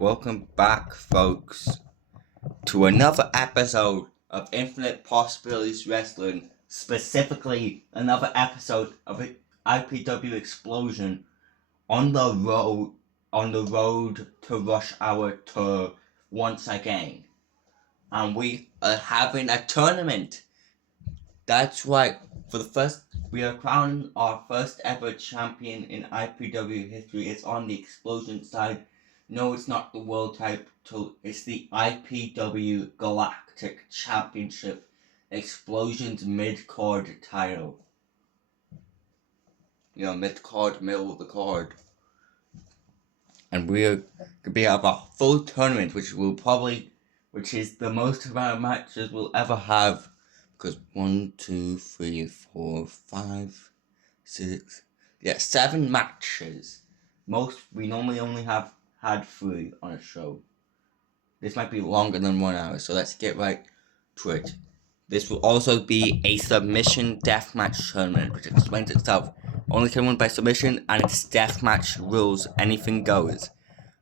Welcome back, folks, to another episode of Infinite Possibilities Wrestling, specifically another episode of IPW Explosion on the road to Rush Hour Tour once again. And we are having a tournament. That's right. We are crowning our first ever champion in IPW history. It's on the Explosion side. No, it's not the World title. It's the IPW Galactic Championship. Explosion's mid-card title. Mid-card, middle of the card. And we're going to be have a full tournament, which is the most amount of matches we'll ever have. Because 1, 2, 3, 4, 5, 6, 7 matches. We normally only have had 3 on a show. This might be longer than 1 hour, so let's get right to it. This will also be a submission deathmatch tournament, which explains itself. Only can win by submission, and it's deathmatch rules. Anything goes.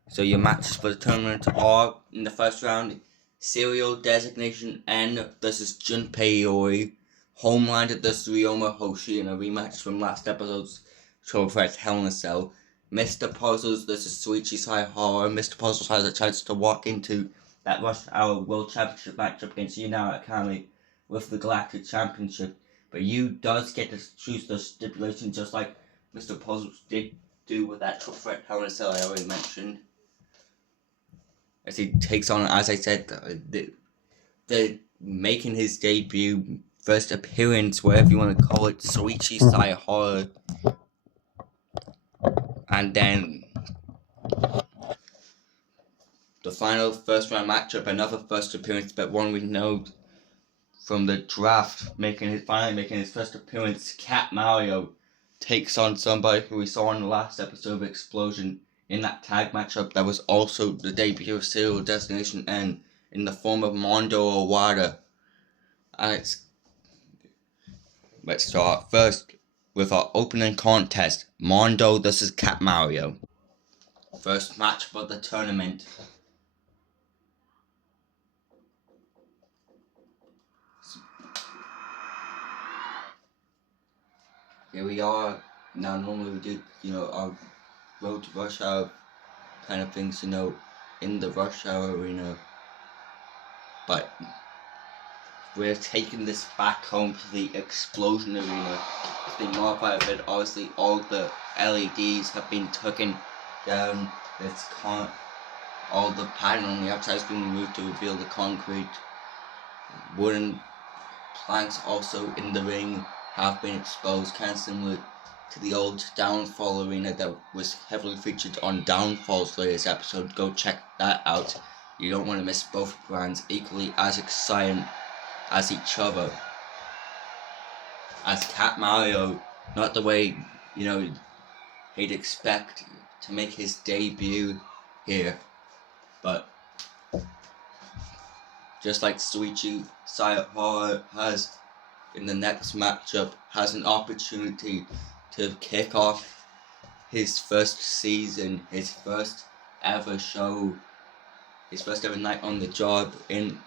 So your matches for the tournament are, in the first round, Serial Designation N versus Junepi Iori, Homelander versus Ryoma Hoshi in a rematch from last episode's show for Hell in a Cell, Mr. Puzzles versus Shuichi Saihara. Mr. Puzzles has a chance to walk into that Rush Hour World Championship matchup against Narakami with the Galactic Championship, but you does get to choose the stipulation just like Mr. Puzzles did do with that triple threat Hell in a Cell I already mentioned. As he takes on, as I said, the making his debut, first appearance, whatever you want to call it, Shuichi Saihara. And then the final first round matchup, another first appearance, but one we know from the draft, finally making his first appearance. Cat Mario takes on somebody who we saw in the last episode of Explosion in that tag matchup. That was also the debut of Serial Destination N in the form of Mondo Owada. And let's start first with our opening contest, Mondo versus Cat Mario. First match for the tournament. Here we are. Now normally we do, our road to Rush Hour kind of things, in the Rush Hour arena. But we're taking this back home to the Explosion arena. It's been modified a bit. Obviously, all the LEDs have been taken down. All the padding on the outside has been removed to reveal the concrete. Wooden planks also in the ring have been exposed, kind of similar to the old Downfall arena that was heavily featured on Downfall's latest episode. Go check that out. You don't want to miss both brands equally as exciting as each other. As Cat Mario, not the way, he'd expect to make his debut here, but just like Shuichi Saihara has in the next matchup, has an opportunity to kick off his first season, his first ever show, his first ever night on the job in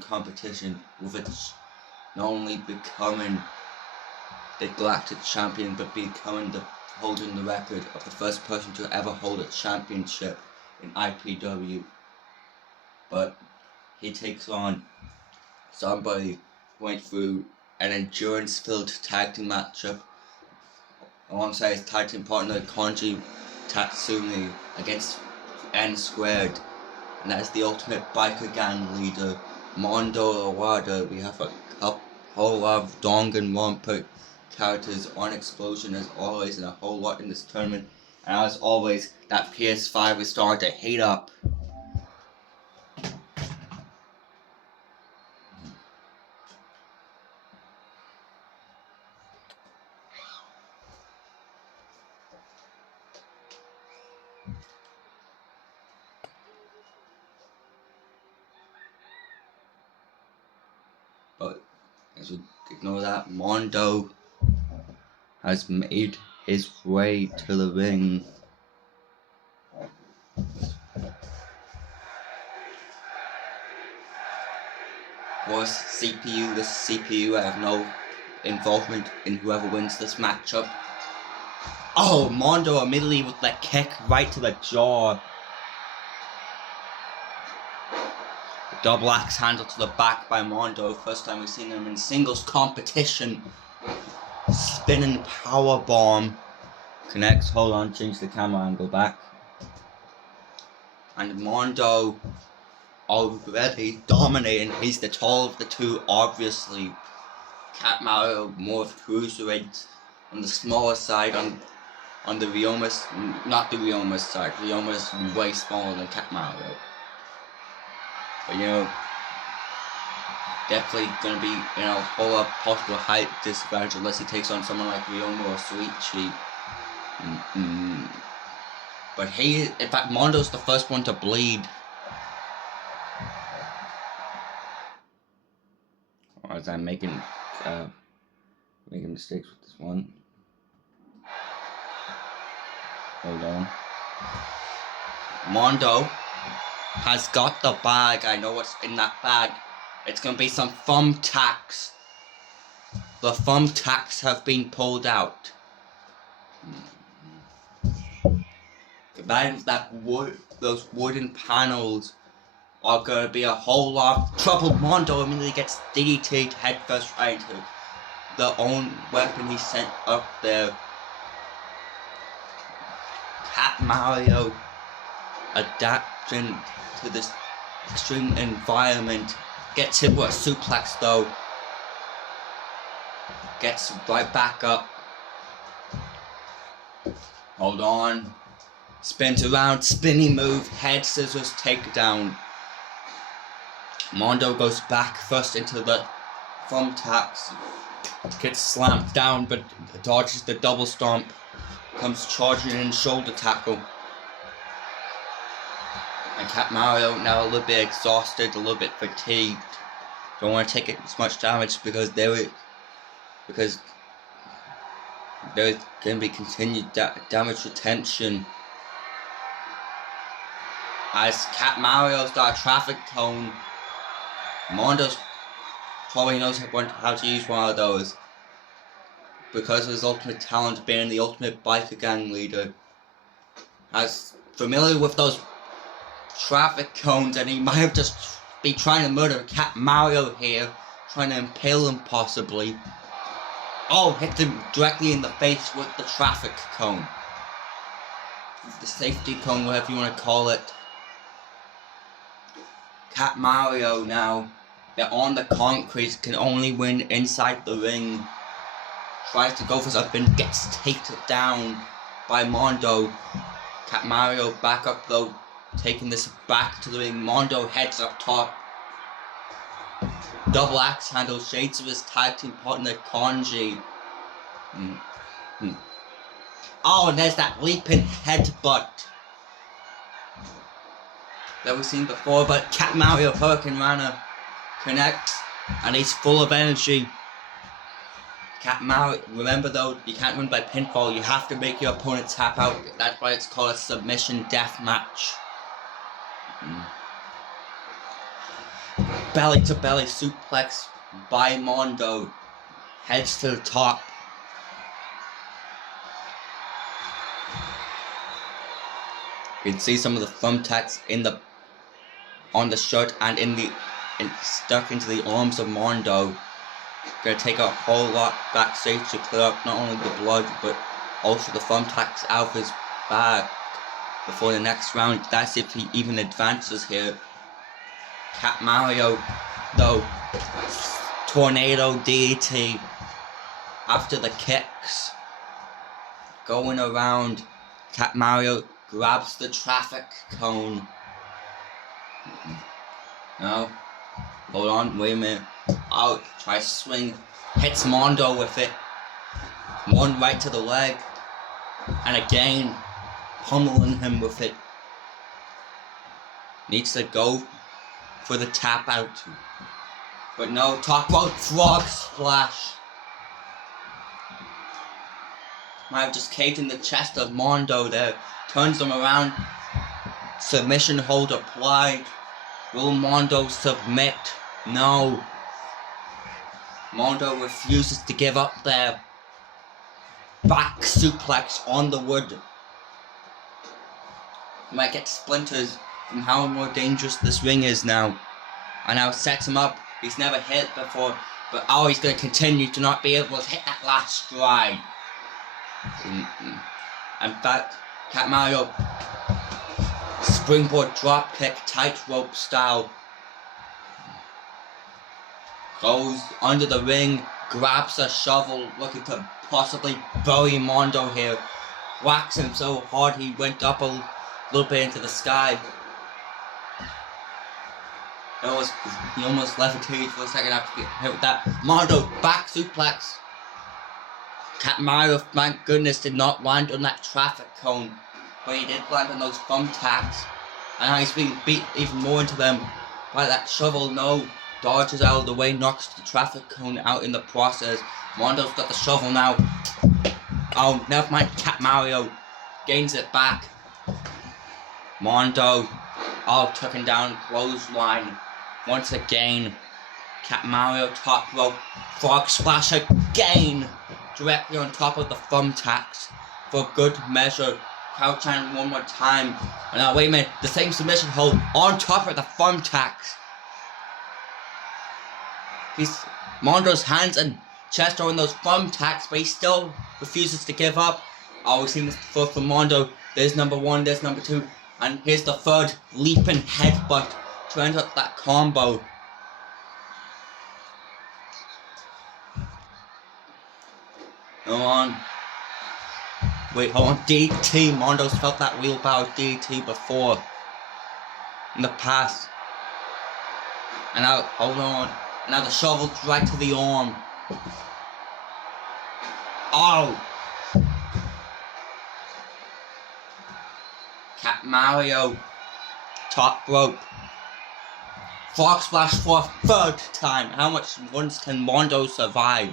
competition, with it not only becoming the Galactic Champion, but holding the record of the first person to ever hold a championship in IPW. But he takes on somebody who went through an endurance-filled tag team matchup alongside his tag team partner Konji Tatsumi against N Squared, and that is the ultimate biker gang leader Mondo Owada. We have a whole lot of Danganronpa characters on Explosion as always, and a whole lot in this tournament. And as always, that PS5 is starting to heat up. But as we ignore that, Mondo has made his way to the ring. course, CPU, this CPU, I have no involvement in whoever wins this matchup. Oh, Mondo immediately with that kick right to the jaw. Double axe handle to the back by Mondo. First time we've seen him in singles competition. Spinning power bomb. Connects. Hold on, change the camera angle back. And Mondo already dominating. He's the tall of the two, obviously. Cat Mario more of cruiserweight on the smaller side. On the Ryoma's, not the Ryoma's side. Ryoma's way smaller than Cat Mario. But you know, definitely gonna be, you know, a whole lot of possible height disadvantage unless he takes on someone like Ryoma or Shuichi. But he, in fact, Mondo's the first one to bleed. Or as I'm making mistakes with this one. Hold on. Mondo has got the bag. I know what's in that bag. It's gonna be some thumbtacks. The thumbtacks have been pulled out. Combined with those wooden panels are gonna be a whole lot of trouble. Mondo immediately gets DDT'd headfirst right into the own weapon he sent up there. Cat Mario adapting to this extreme environment. Gets hit with a suplex though. Gets right back up. Hold on. Spins around, spinning move, head scissors takedown. Mondo goes back first into the thumbtacks. Gets slammed down but dodges the double stomp. Comes charging in shoulder tackle. And Cat Mario now a little bit exhausted, a little bit fatigued. Don't want to take as much damage because there's going to be continued damage retention. As Cat Mario's got a traffic cone, Mondo's probably knows how to use one of those. Because of his ultimate talent being the ultimate biker gang leader. As familiar with those traffic cones, and he might have just been trying to murder Cat Mario here. Trying to impale him possibly. Oh, hit him directly in the face with the traffic cone. The safety cone, whatever you want to call it. Cat Mario now, they're on the concrete, can only win inside the ring. Tries to go for something, gets taken down by Mondo. Cat Mario back up though, taking this back to the ring. Mondo heads up top. Double axe handle, shades of his tag team partner Konji. Oh, and there's that leaping headbutt that we've seen before, but Cat Mario Hurricane Rana connects, and he's full of energy. Cat Mario, remember though, you can't win by pinfall, you have to make your opponent tap out. That's why it's called a submission death match. Belly to belly suplex by Mondo. Heads to the top. You can see some of the thumbtacks on the shirt and stuck into the arms of Mondo. Gonna take a whole lot backstage to clear up not only the blood but also the thumbtacks out of his bag before the next round. That's if he even advances here. Cat Mario though, tornado DDT after the kicks. Going around, Cat Mario grabs the traffic cone. No. Hold on, wait a minute. Out, tries to swing, hits Mondo with it. One right to the leg. And again, pummeling him with it. Needs to go for the tap out. But no, talk about frog splash. Might have just caved in the chest of Mondo there. Turns him around. Submission hold applied. Will Mondo submit? No. Mondo refuses to give up their back suplex on the wood. He might get splinters from how more dangerous this ring is now. And now sets him up. He's never hit before, but he's going to continue to not be able to hit that last stride. In fact, Cat Mario springboard dropkick tightrope style. Goes under the ring, grabs a shovel, looking to possibly bury Mondo here. Whacks him so hard he went up a little bit into the sky. He almost levitated for a second after getting hit with that. Mondo back suplex. Cat Mario, thank goodness, did not land on that traffic cone, but he did land on those thumbtacks. And now he's being beat even more into them by that shovel. No, dodges out of the way, knocks the traffic cone out in the process. Mondo's got the shovel now. Oh, never mind. Cat Mario gains it back. Mondo, took him down, clothesline. Once again, Cat Mario top rope, frog splash again, directly on top of the thumbtacks for good measure. Crouch hand one more time. And now wait a minute, the same submission hold on top of the thumbtacks. Mondo's hands and chest are on those thumbtacks, but he still refuses to give up. We've seen this before from Mondo. There's number one, there's number two, and here's the third leaping headbutt to end up that combo. Go on. Wait, hold on. DT. Mondo's felt that wheelbarrow DT before. In the past. And now, hold on. Now the shovel's right to the arm. Cat Mario. Top rope. Frog splash for a third time. How much once can Mondo survive?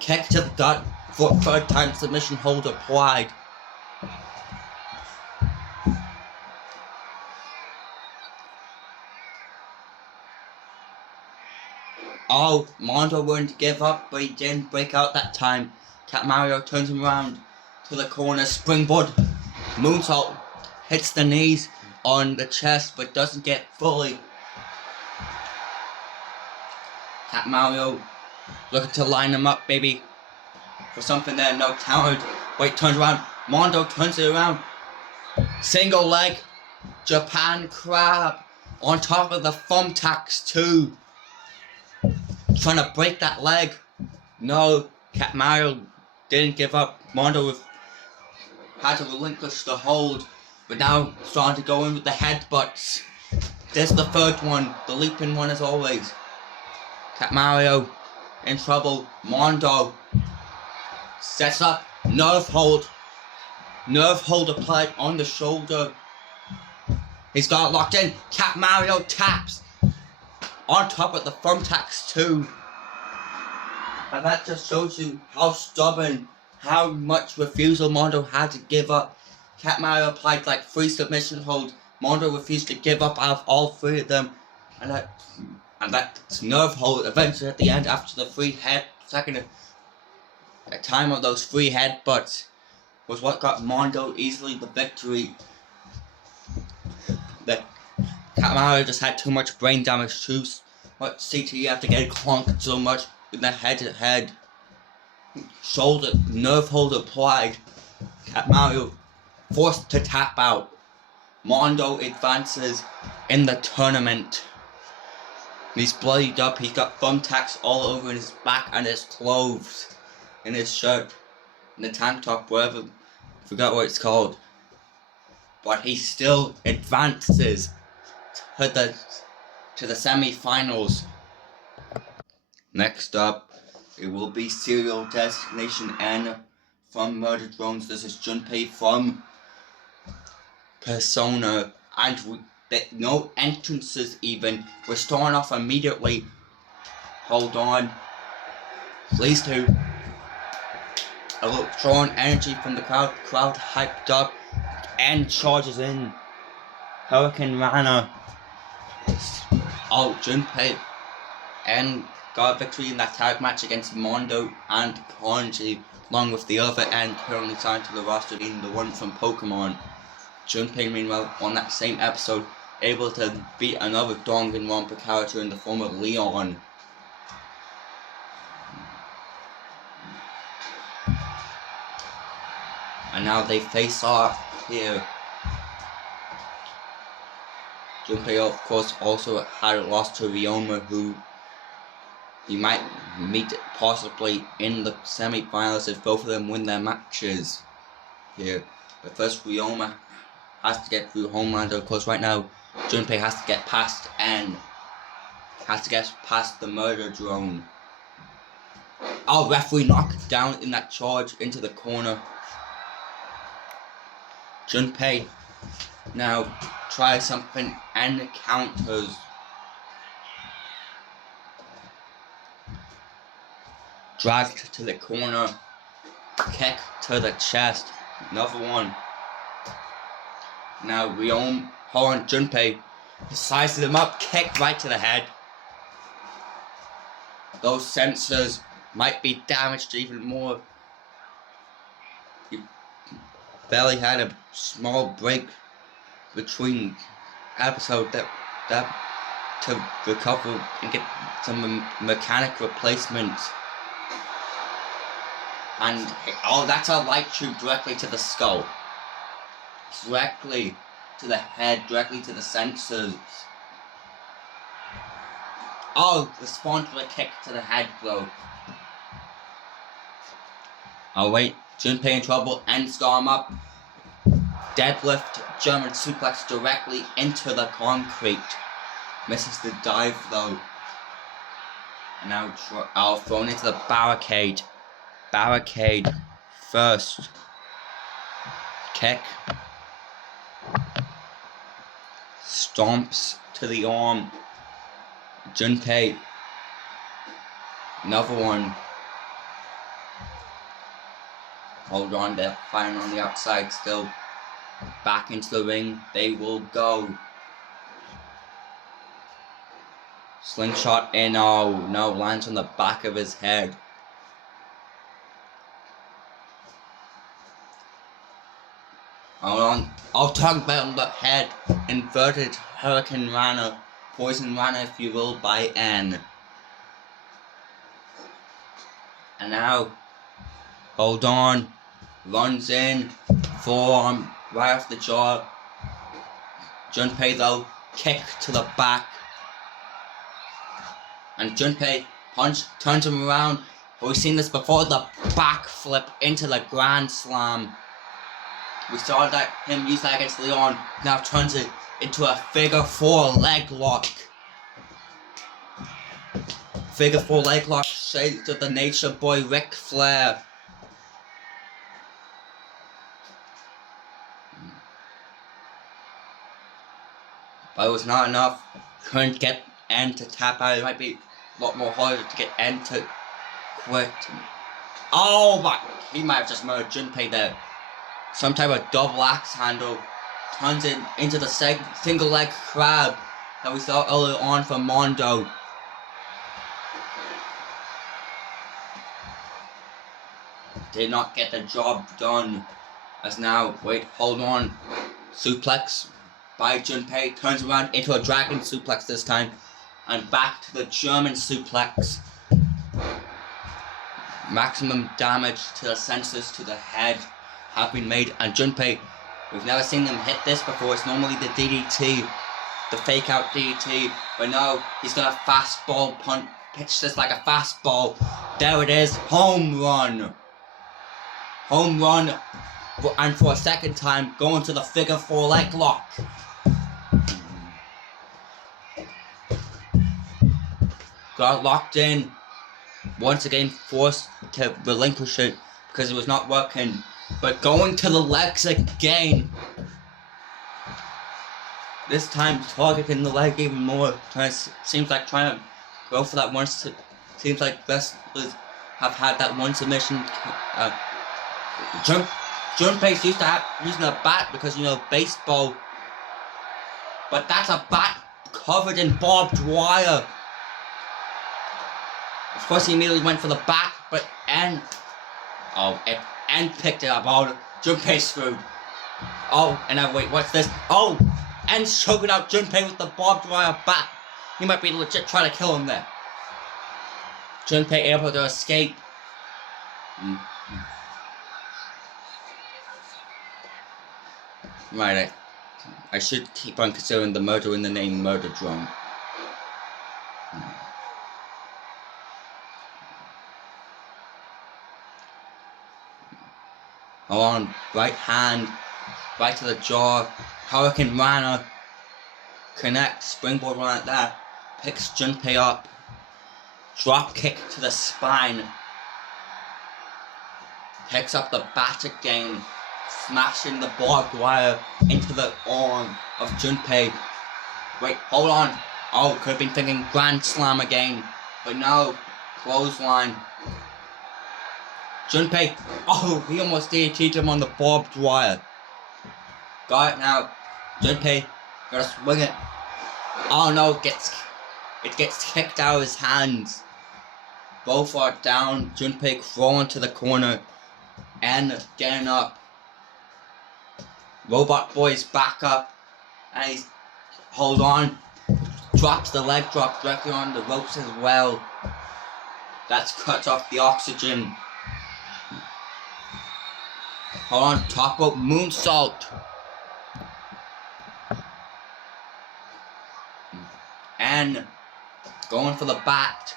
Kick to the gut for a third time. Submission hold applied. Mondo wouldn't give up, but he didn't break out that time. Cat Mario turns him around to the corner. Springboard moonsault. Hits the knees on the chest, but doesn't get fully. Cat Mario looking to line him up, baby, for something there. No, countered. Wait, turns around. Mondo turns it around. Single leg. Japan crab. On top of the thumbtacks too. Trying to break that leg. No, Cat Mario didn't give up. Mondo had to relinquish the hold. But now starting to go in with the headbutts. There's the third one. The leaping one as always. Cat Mario in trouble. Mondo sets up. Nerve hold. Nerve hold applied on the shoulder. He's got it locked in. Cat Mario taps. On top of the thumbtacks too. And that just shows you how stubborn, how much refusal Mondo had to give up. Cat Mario applied like 3 submission holds. Mondo refused to give up out of all 3 of them. And that nerve hold eventually at the end after the time of those 3 headbutts was what got Mondo easily the victory. That Cat Mario just had too much brain damage too. What CTE after getting clonked so much with the head to head. Shoulder nerve hold applied. Cat Mario forced to tap out. Mondo advances in the tournament. He's bloodied up. He's got thumbtacks all over his back and his clothes, in his shirt, in the tank top, whatever. Forgot what it's called. But he still advances to the semi-finals. Next up, it will be Serial Destination N from Murder Drones. This is Junepi from Persona, and no entrances even. We're starting off immediately. Hold on. Please do. A little strong energy from the crowd. Crowd hyped up. N charges in. Hurricane Rana. Junepi and got a victory in that tag match against Mondo and Kanji, along with the other end currently signed to the roster being the one from Pokemon. Junpei, meanwhile, on that same episode, able to beat another Danganronpa character in the form of Leon. And now they face off here. Junpei, of course, also had lost to Ryoma, who he might meet possibly in the semi-finals if both of them win their matches here. But first, Ryoma has to get through Homelander. Of course, right now, Junpei has to get past N. Has to get past the murder drone. Oh, referee knocked down in that charge into the corner. Junpei now tries something and counters. Dragged to the corner. Kick to the chest. Another one. Now Ryoma and Junpei sizes him up. Kick right to the head. Those sensors might be damaged even more. He barely had a small break between episodes that to recover and get some mechanic replacements. And oh, that's a light tube directly to the skull, directly to the head, directly to the sensors. Oh, response to a kick to the head, bro. Oh wait, Junpei in trouble, ends arm up. Deadlift, German suplex directly into the concrete. Misses the dive though. And now thrown into the barricade. Barricade first. Kick. Stomps to the arm. Junpei. Another one. Hold on, they're firing on the outside still. Back into the ring, they will go. Slingshot in, oh no, lands on the back of his head. Hold on, I'll talk about the head. Inverted Hurricane Rana, Poison Rana if you will, by N. And now, hold on, runs in, forearm right off the jaw. Junpei though, kick to the back. And Junpei turns him around. We've seen this before, the backflip into the Grand Slam. We saw that him use that against Leon. Now turns it into a figure 4 leg lock. Figure 4 leg lock shaped of the Nature Boy Ric Flair. But it was not enough. Couldn't get N to tap out. It might be a lot more harder to get N to quit. Oh my! He might have just murdered Junpei there. Some type of double axe handle. Turns it into the single leg crab that we saw earlier on from Mondo. Did not get the job done. As now, wait, hold on. Suplex by Junpei, turns around into a dragon suplex this time, and back to the German suplex. Maximum damage to the sensors to the head have been made, and Junpei, we've never seen him hit this before. It's normally the DDT, the fake out DDT, but no, he's gonna fastball punch, pitch this like a fastball. There it is, home run. Home run, and for a second time, going to the figure 4 leg lock. Got locked in, once again forced to relinquish it because it was not working, but going to the legs again. This time targeting the leg even more. Seems like trying to go for that one. Seems like wrestlers have had that one submission. Junpei's used to using a bat because, you know, baseball. But that's a bat covered in barbed wire. Of course, he immediately went for the back, but and picked it up. Oh, Junpei screwed. Oh, and now wait, what's this? Oh, and choking out Junpei with the barbed wire bat. He might be legit trying to kill him there. Junpei able to escape. Right, I should keep on considering the murder in the name Murder Drone. Hold on, right hand, right to the jaw, Hurricane Rana, connects, springboard like that, picks Junpei up, drop kick to the spine, picks up the bat again, smashing the barbed wire into the arm of Junpei. Wait, hold on. Oh, could have been thinking Grand Slam again, but no, clothesline. Junpei, oh, he almost DDT'd him on the barbed wire. Got it now. Junpei, gotta swing it. Oh no, it gets kicked out of his hands. Both are down. Junpei crawling to the corner and getting up. Robot Boy's back up, and he's hold on. Drops the leg drop directly on the ropes as well. That's cut off the oxygen. Hold on, top rope moonsault. And going for the bat.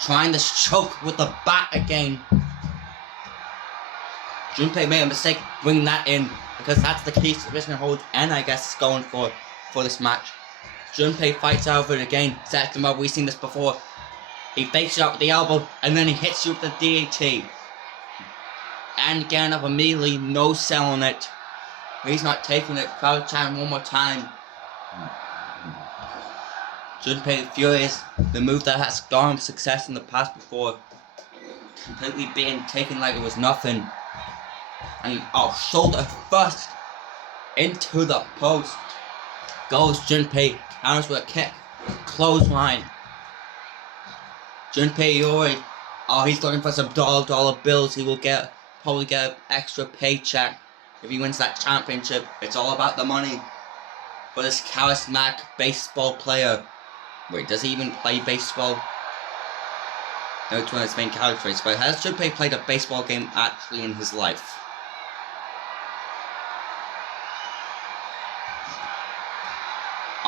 Trying to choke with the bat again. Junpei made a mistake bringing that in, because that's the key submission hold, and I guess going for this match. Junpei fights out of it again. Sets him up. We've seen this before. He fakes it out with the elbow, and then he hits you with the DDT. And getting up immediately, no selling it. He's not taking it. Crowd chanting one more time. Junpei furious. The move that has garnered success in the past before, completely being taken like it was nothing. And shoulder first into the post. Goes Junpei, counters with a kick, clothesline. Junepi Iori, he's looking for some dollar bills. He will probably get an extra paycheck if he wins that championship. It's all about the money for this charismatic baseball player. Wait, does he even play baseball? No, it's one of his main characteristics, but has Junepi played a baseball game actually in his life?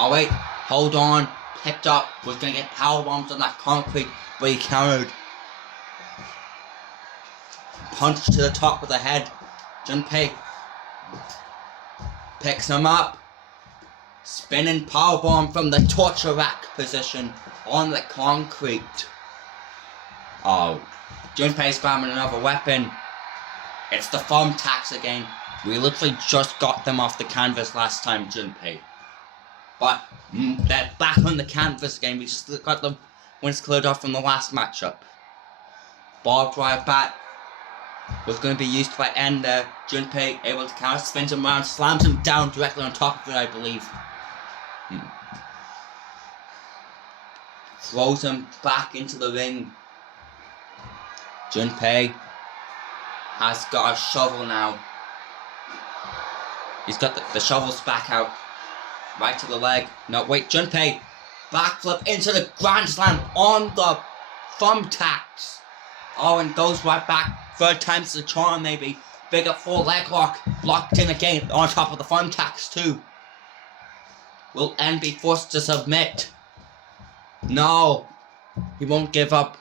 Oh wait, hold on, picked up, was gonna get power bombs on that concrete, but he countered. Punch to the top of the head. Junpei picks him up. Spinning powerbomb from the torture rack position on the concrete. Junpei's grabbing another weapon. It's the thumbtacks again. We literally just got them off the canvas last time, Junpei. But they're back on the canvas again. We just got them when it's cleared off from the last matchup. Barbed wire bat was going to be used by end there. Junpei able to counter, spins him around, slams him down directly on top of it, I believe. Throws him back into the ring. Junpei has got a shovel now. He's got the shovels back out. Right to the leg. No, wait, Junpei. Backflip into the Grand Slam on the thumbtacks. And goes right back. Third time's the charm, maybe. Big up 4 leg lock. Locked in again on top of the thumbtacks, too. Will N be forced to submit? No. He won't give up.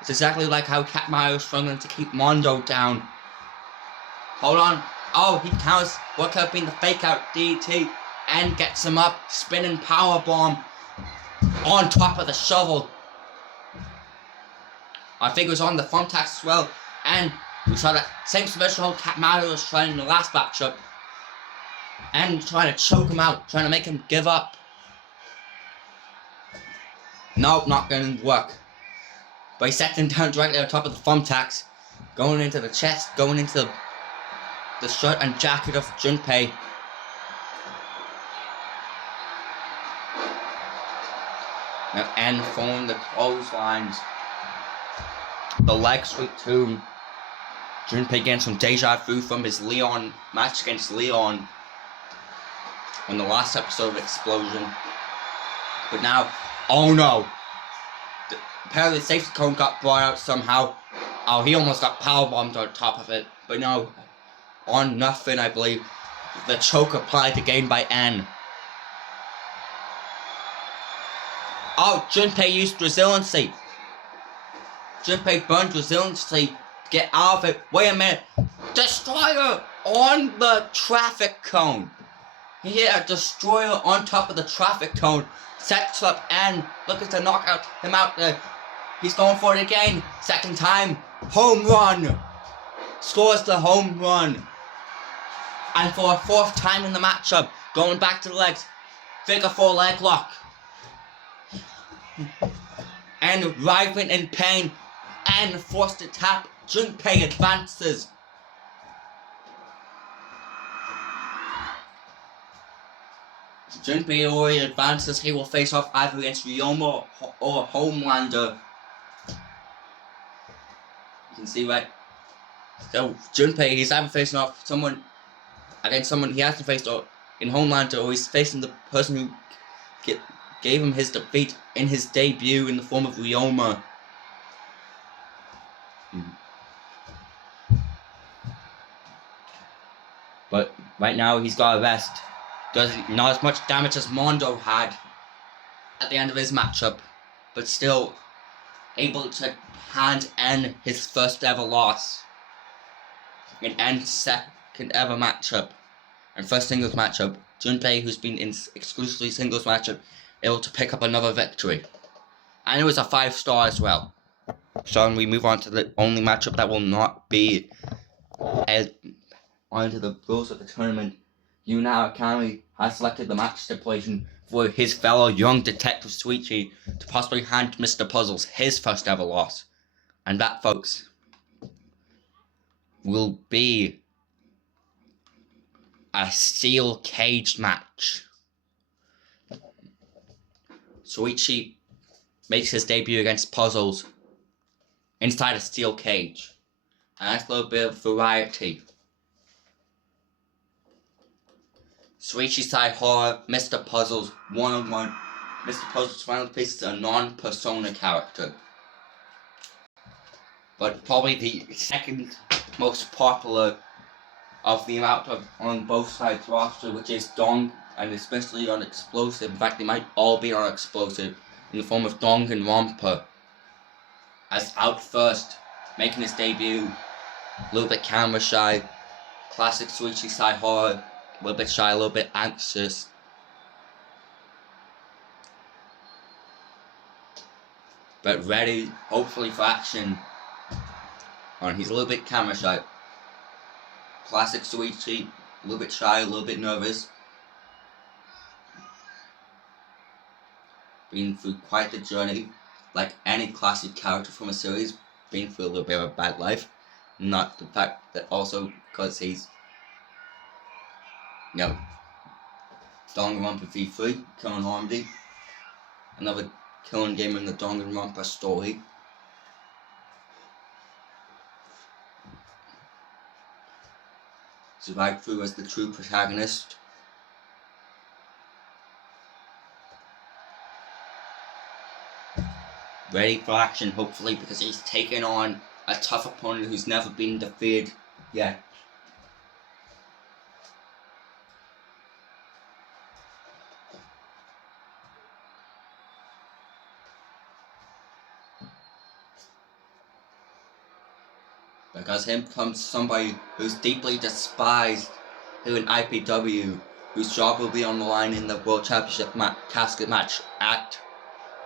It's exactly like how Katmaru was struggling to keep Mondo down. Hold on. He counters what could have been the fake out DT. And gets him up, spinning powerbomb on top of the shovel. I think it was on the thumbtacks as well. And we saw that same submission hold Katmaru was trying in the last matchup. And trying to choke him out, trying to make him give up. Nope, not going to work. But he sets him down directly on top of the thumbtacks. Going into the chest, going into the shirt and jacket of Junpei. Now, and throwing the clotheslines. the leg sweep to Junepi getting some deja vu from his Leon match against Leon in the last episode of Explosion. But now, oh no! Apparently the safety cone got brought out somehow. Oh, he almost got powerbombed on top of it. But no, on nothing, I believe. The choke applied again by N. Oh, Junpei used resiliency. Junpei burned resiliency to get out of it. Wait a minute. Destroyer on the traffic cone. He hit a destroyer on top of the traffic cone. Sets up N. Looking to knock him out there. He's going for it again. Second time. Home run. Scores the home run. And for a fourth time in the matchup. Going back to the legs. Figure 4 leg lock. And writhing in pain. And forced to tap. Junpei advances. Junepi Iori advances. He will face off either against Ryoma or Homelander. You can see right. So Junpei, he's either facing off someone against someone he hasn't faced in Homelander, or he's facing the person who gave him his defeat in his debut in the form of Ryoma. But right now he's got a rest. Does not as much damage as Mondo had at the end of his matchup, but still able to hand N his first ever loss in N's second ever matchup and first singles matchup. Junpei, who's been in exclusively singles matchup, able to pick up another victory, and it was a 5-star as well. So we move on to the only matchup that will not be onto the rules of the tournament. Narakami has selected the match stipulation for his fellow young detective Shuichi to possibly hand Mr. Puzzles his first ever loss. And that, folks, will be a steel cage match. Shuichi makes his debut against Puzzles inside a steel cage. And that's a little bit of variety. Shuichi Saihara, Mr. Puzzles, one-on-one. Mr. Puzzles finally faces a non-persona character. But probably the second most popular of the amount of on both sides roster, which is Dong, and especially on Explosive. In fact, they might all be on Explosive in the form of Dong and Romper. As out first, making his debut, a little bit camera shy, classic Shuichi Saihara. A little bit shy, a little bit anxious. But ready, hopefully, for action. And he's a little bit camera shy. Classic Shuichi, a little bit shy, a little bit nervous. Been through quite the journey. Like any classic character from a series, been through a little bit of a bad life. Not the fact that also because he's Danganronpa V3, Killing Harmony, another killing game in the Danganronpa story. Survived through as the true protagonist. Ready for action, hopefully, because he's taken on a tough opponent who's never been defeated yet. Because him comes somebody who's deeply despised here in IPW, whose job will be on the line in the World Championship casket match at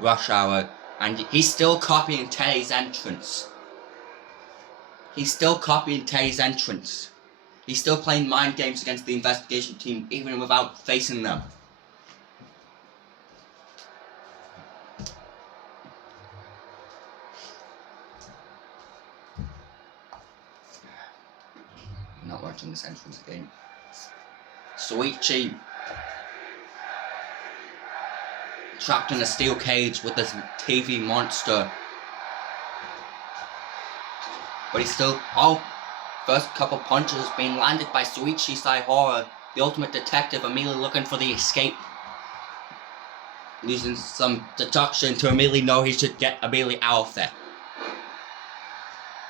Rush Hour, and he's still copying Teddy's entrance. He's still copying Teddy's entrance. He's still playing mind games against the investigation team, even without facing them. Not watching this entrance again. Shuichi trapped in a steel cage with this TV monster. but he's still, first couple punches being landed by Shuichi Saihara, the ultimate detective, immediately looking for the escape. Using some deduction to immediately know he should get immediately out of there.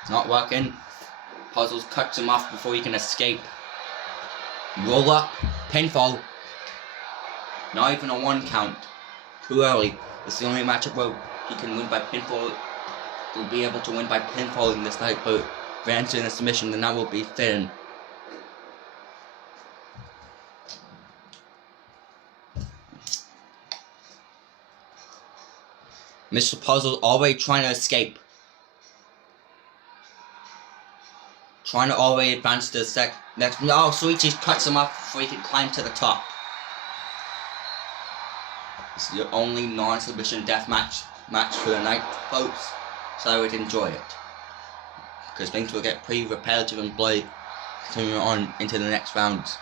It's not working. Puzzles cuts him off before he can escape. Roll up, pinfall. Not even a 1 count. Too early. It's the only matchup where he can win by pinfall. He'll be able to win by pinfall in this night, but if he ends in a submission, then that will be thin. Mr. Puzzle already trying to escape. Trying to already advance to the next. No, Shuichi cuts him off before he can climb to the top. It's the only non-submission death match for the night, folks. So I would enjoy it, because things will get pretty repetitive and bloody continuing on into the next rounds.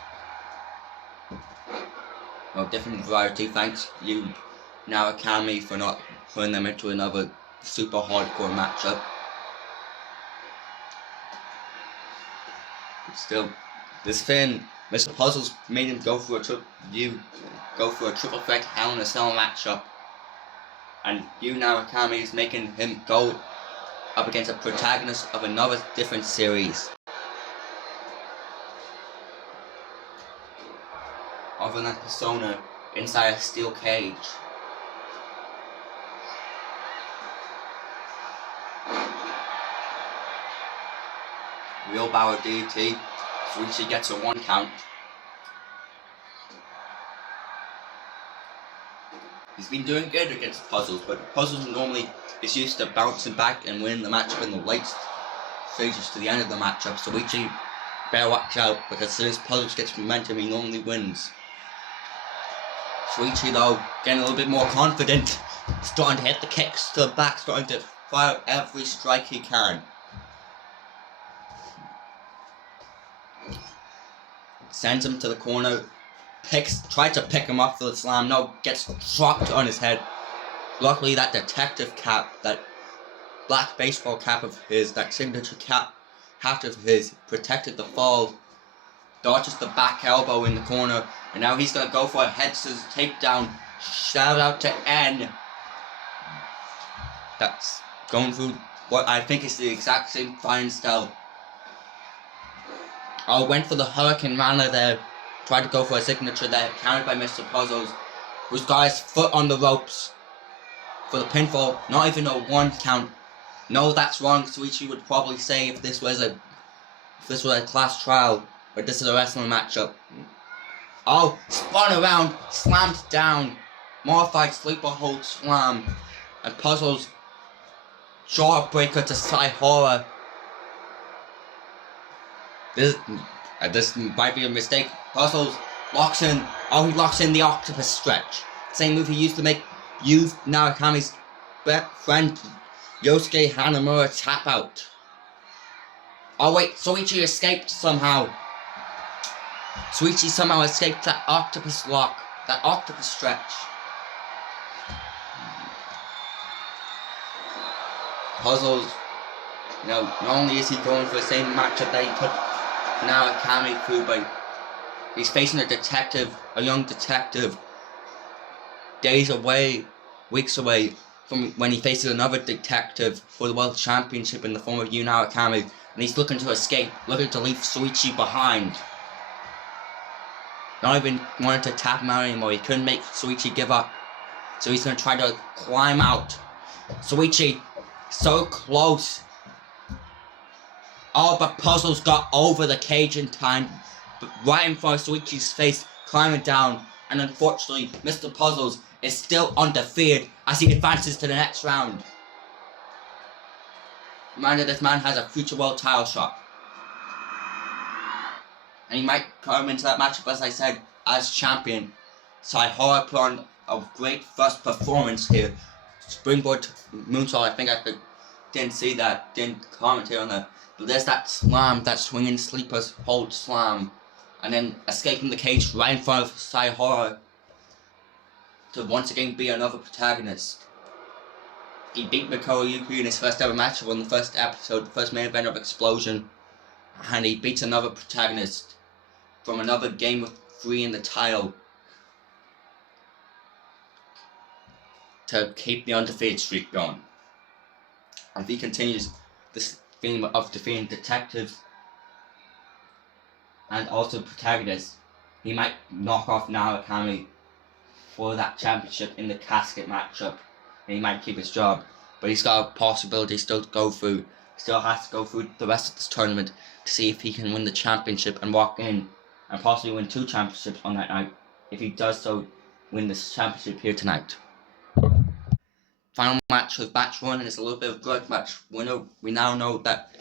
Well, different variety. Thanks you, Narakami, for not putting them into another super hardcore matchup. But still, this Finn, Mr. Puzzles made him go for a triple threat Hell in a Cell matchup, and you Narakami is making him go up against a protagonist of another different series. Other than Persona, inside a steel cage. Wheelbarrow DT. Shuichi gets a 1 count. He's been doing good against Puzzles, but Puzzles normally is used to bouncing back and winning the matchup in the late stages to the end of the matchup. So Shuichi better watch out, because as soon as Puzzles gets momentum, he normally wins. Shuichi though, getting a little bit more confident, starting to hit the kicks to the back, starting to fire every strike he can. Sends him to the corner, tries to pick him up for the slam, no, gets dropped on his head. Luckily that detective cap, that black baseball cap of his, that signature hat of his, protected the fall. Dodges the back elbow in the corner, and now he's gonna go for a head scissors takedown. Shout out to N. That's going through what I think is the exact same fighting style. Went for the Hurricane Rana there. Tried to go for a signature there, countered by Mr. Puzzles, who's got his foot on the ropes for the pinfall. Not even a 1 count. No, that's wrong. Shuichi would probably say if this was a class trial, but this is a wrestling matchup. Spun around, slammed down, modified sleeper hold slam, and Puzzles jawbreaker to Saihara. This might be a mistake. Puzzles locks in. He locks in the octopus stretch. Same move he used to use Narakami's friend Yosuke Hanamura tap out. Wait, Shuichi escaped somehow. Shuichi somehow escaped that octopus lock, that octopus stretch. Puzzles, not only is he going for the same matchup that he put Narakami through, but he's facing a young detective, days away, weeks away from when he faces another detective for the World Championship in the form of Yu Narakami, and he's looking to escape, looking to leave Shuichi behind. Not even wanting to tap him out anymore. He couldn't make Shuichi give up, so he's going to try to climb out. Shuichi, so close. But Puzzles got over the cage in time, right in front of Shuichi's face, climbing down, and unfortunately, Mr. Puzzles is still undefeated as he advances to the next round. Reminder, this man has a future world title shot. And he might come into that matchup, as I said, as champion. Saihara put on a great first performance here. Springboard moonsault, I think didn't see that, didn't commentate on that. But there's that slam, that swinging sleeper hold slam. And then escaping the cage right in front of Saihara to once again be another protagonist. He beat Yuki in his first ever match, won the first episode, first main event of Explosion, and he beats another protagonist from another game of 3 in the title to keep the undefeated streak going. And if he continues this theme of defeating detectives and also protagonists, he might knock off Narakami for that championship in the casket matchup, and he might keep his job. But he's got a possibility still to go through. Still has to go through the rest of this tournament to see if he can win the championship and walk in and possibly win 2 championships on that night. If he does so, win this championship here tonight. Final match of match 1, and it's a little bit of a grudge match. We now know that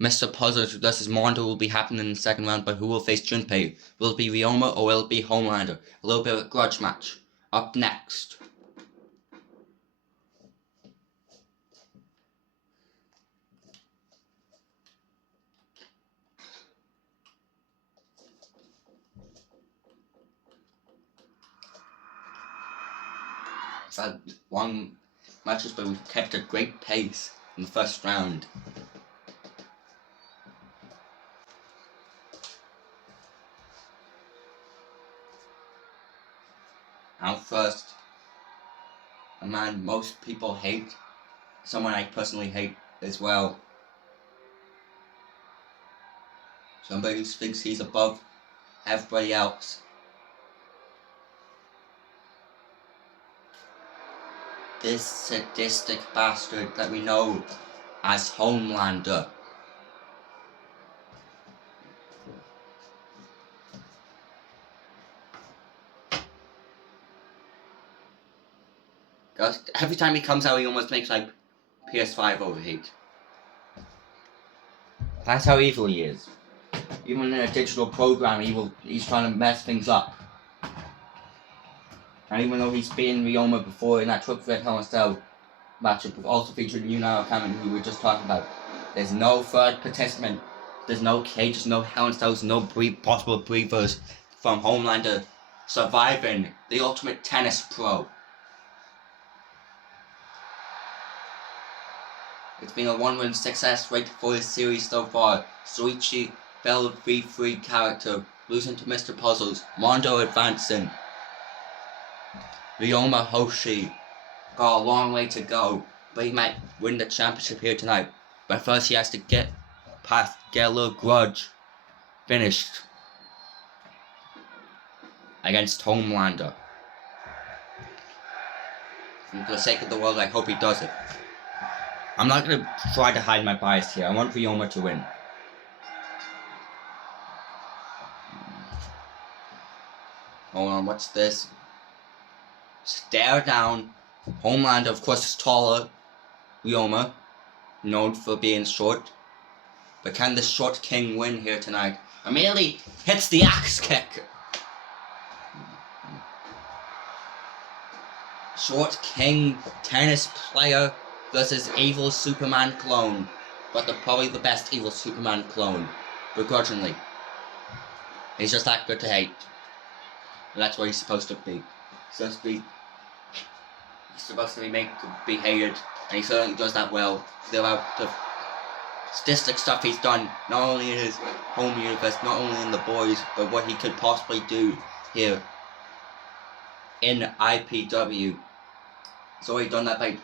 Mr. Puzzles vs. Mondo will be happening in the second round, but who will face Junepi? Will it be Ryoma or will it be Homelander? A little bit of a grudge match. Up next. We've had long matches, but we've kept a great pace in the first round. Now first, a man most people hate, someone I personally hate as well. Somebody who thinks he's above everybody else. This sadistic bastard that we know as Homelander. Every time he comes out, he almost makes like PS5 overheat. That's how evil he is. Even in a digital program, he's trying to mess things up. And even though he's beaten Ryoma before in that triple threat Hell in a Cell matchup, also featuring Narakami, who we were just talking about, there's no third participant. There's no cages, no Hell in a Cells, no possible breathers from Homelander surviving the ultimate tennis pro. It's been a 1-win success rate for this series so far. Shuichi fell 3-3 character, losing to Mr. Puzzles. Mondo advancing. Ryoma Hoshi got a long way to go, but he might win the championship here tonight. But first he has to get a little grudge finished against Homelander. For the sake of the world, I hope he does it. I'm not going to try to hide my bias here. I want Ryoma to win. Hold on, what's this? Stare down. Homelander, of course, is taller. Ryoma, known for being short. But can the short king win here tonight? Immediately hits the axe kick. Short king tennis player versus evil Superman clone, but probably the best evil Superman clone, begrudgingly. He's just that good to hate. And that's what he's supposed to be. He's supposed to be hated, and he certainly does that well throughout the sadistic stuff he's done, not only in his home universe, not only in The Boys, but what he could possibly do here in IPW. He's already done that by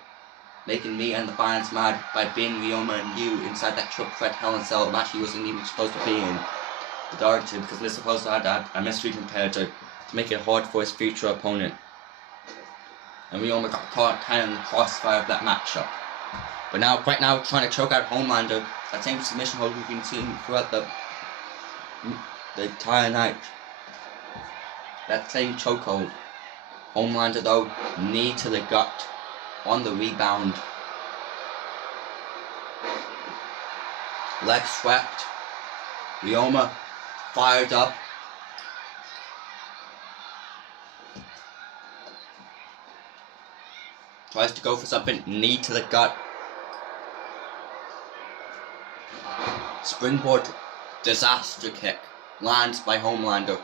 making me and the fans mad by being Ryoma and you inside that triple threat Hell in a Cell match he wasn't even supposed to be in. The dark team, because Mr. Puzzle had a mystery competitor to make it hard for his future opponent. And Ryoma got caught kind of in the crossfire of that matchup. But now, right now, trying to choke out Homelander, that same submission hold we've been seeing throughout the entire night. That same chokehold. Homelander though, knee to the gut on the rebound. Leg swept. Ryoma fired up. Tries to go for something, knee to the gut. Springboard disaster kick lands by Homelander.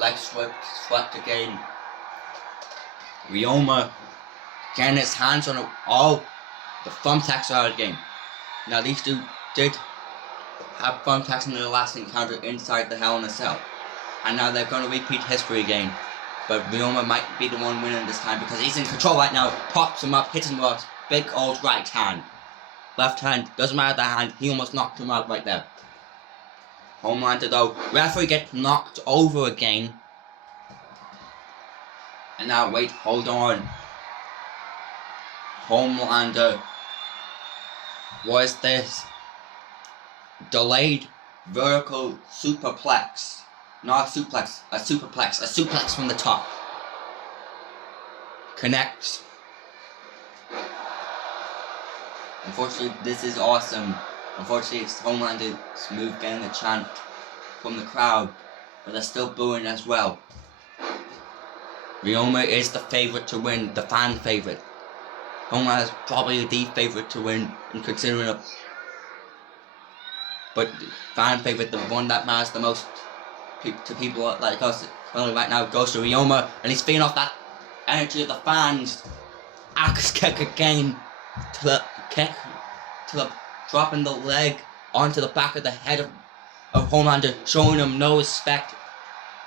Leg swept again. Ryoma getting his hands on all the thumbtacks out of the game. Now these two did have thumbtacks in their last encounter inside the Hell in a Cell, and now they're going to repeat history again. But Ryoma might be the one winning this time because he's in control right now. Pops him up, hits him with a big old right hand. Left hand, doesn't matter the hand, he almost knocked him out right there. Homelander though, referee gets knocked over again. And now wait, hold on. Homelander, what is this? Delayed vertical superplex. Not a suplex, a superplex. A suplex from the top. Connects. Unfortunately, this is awesome. Unfortunately, it's Homelander's move getting a chant from the crowd, but they're still booing as well. Ryoma is the favourite to win, the fan favourite. Homelander is probably the favourite to win, in considering it. But the fan favourite, the one that matters the most to people like us currently right now, goes to Ryoma, and he's feeding off that energy of the fans. Axe kick again to the kick, to the dropping the leg onto the back of the head of Homelander, showing him no respect,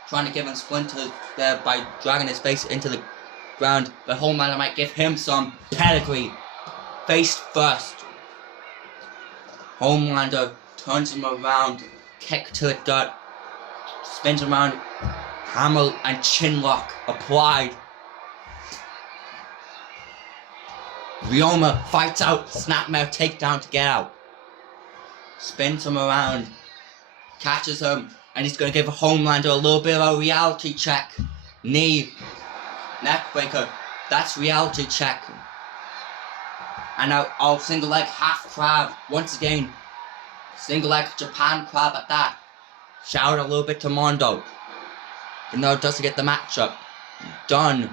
trying to give him splinters there by dragging his face into the ground. But Homelander might give him some pedigree. Face first. Homelander turns him around, kick to the gut, spins around, hammer and chin lock applied. Ryoma fights out, snapmare takedown to get out. Spins him around, catches him, and he's going to give Homelander a little bit of a reality check. Knee, neckbreaker, that's reality check. And now single leg half crab, once again. Single leg Japan crab at that. Shout a little bit to Mondo. But no, it doesn't get the matchup. Done.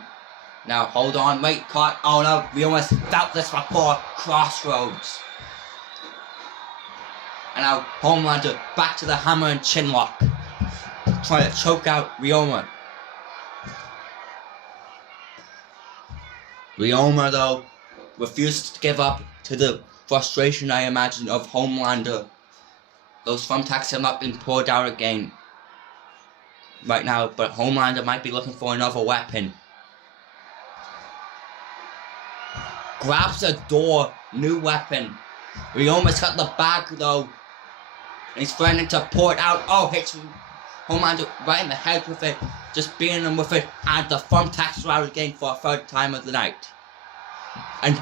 Now hold on, wait, caught. Oh no, we almost felt this before. Crossroads. And now Homelander back to the hammer and chin lock. Trying to choke out Ryoma. Ryoma though refuses to give up to the frustration, I imagine, of Homelander. Those thumbtacks have not been poured out again right now, but Homelander might be looking for another weapon. Grabs a door, new weapon. Ryoma's got the bag though, and he's threatening to pour it out. Oh, hits Homelander right in the head with it, just beating him with it, and the thumbtacks are out again for a third time of the night. And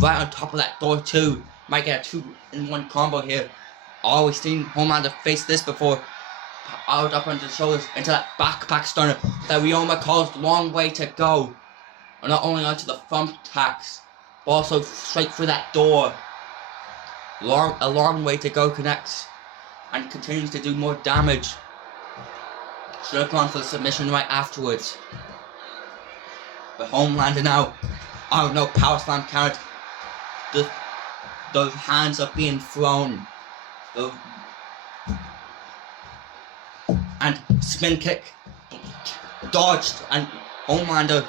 right on top of that door too, might get a 2-in-1 combo here. Always seen Homelander face this before. Out up onto the shoulders into that backpack stunner that Ryoma calls long way to go. And not only onto the thumbtacks, but also straight through that door. A long way to go connects and continues to do more damage. Should have gone for the submission right afterwards. But Homelander now. Oh no, power slam count. The hands are being thrown. And spin kick dodged, and Homelander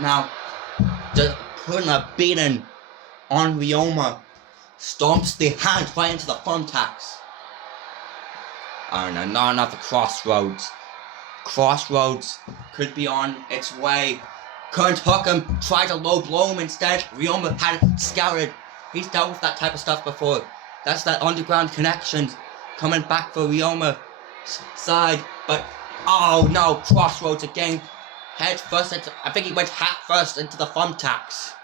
now just putting a beating on Ryoma, stomps the hand right into the thumbtacks. Oh no, not enough Crossroads. Crossroads could be on its way. Couldn't hook him, tried to low blow him instead. Ryoma had it scouted. He's dealt with that type of stuff before. That's that underground connection coming back for Ryoma's side. But oh no, Crossroads again. Head first into, I think he went hat first into the thumbtacks.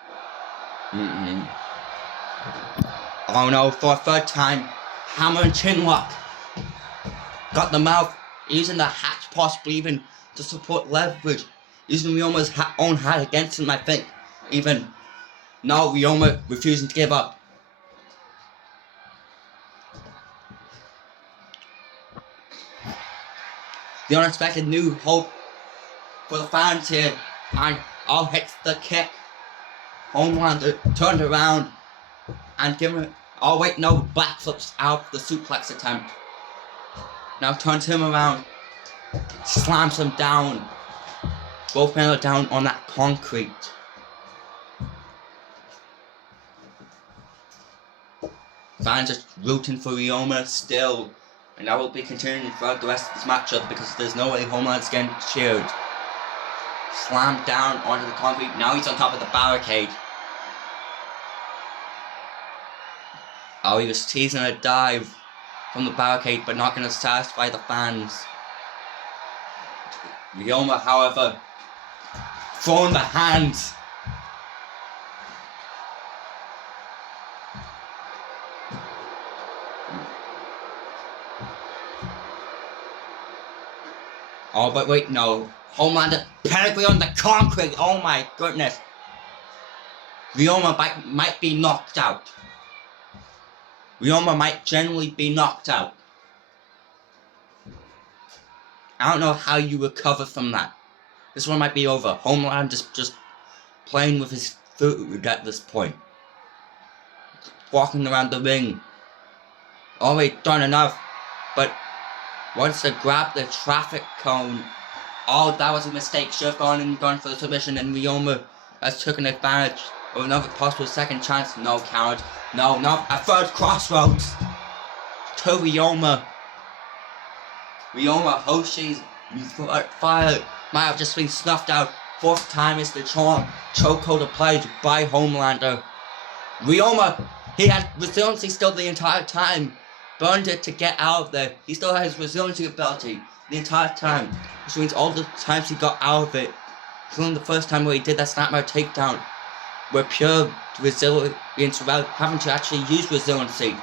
Oh no, for a third time. Hammer and chin lock. Got the mouth, using the hat possibly even to support leverage. Using Ryoma's own hat against him, I think. Even now, Ryoma refusing to give up. The unexpected new hope for the fans here, and all hits the kick. Homelander turned around and given it. Oh wait, no, backflips out the suplex attempt. Now turns him around, slams him down. Both men are down on that concrete. Fans are rooting for Ryoma still, and that will be continuing throughout the rest of this matchup because there's no way Homelander's getting cheered. Slammed down onto the concrete. Now he's on top of the barricade. Oh, he was teasing a dive from the barricade, but not going to satisfy the fans. Ryoma, however, throwing the hands. Oh, but wait, no. Homelander pedigree on the concrete. Oh my goodness. Ryoma might be knocked out. Ryoma might generally be knocked out. I don't know how you recover from that. This one might be over. Homelander's just playing with his food at this point. Walking around the ring. Already done enough. But once they grab the traffic cone. Oh, that was a mistake. Should have gone for the submission, and Ryoma has taken advantage of another possible second chance. No count. No. A third crossroads. To Ryoma. Ryoma, Hoshi's fire might have just been snuffed out. Fourth time is the chokehold applied by Homelander. Ryoma, he had resiliency still the entire time. Burned it to get out of there. He still has his resiliency ability the entire time. Which means all the times he got out of it, including the first time where he did that snapmare takedown, were pure resilience without having to actually use resiliency.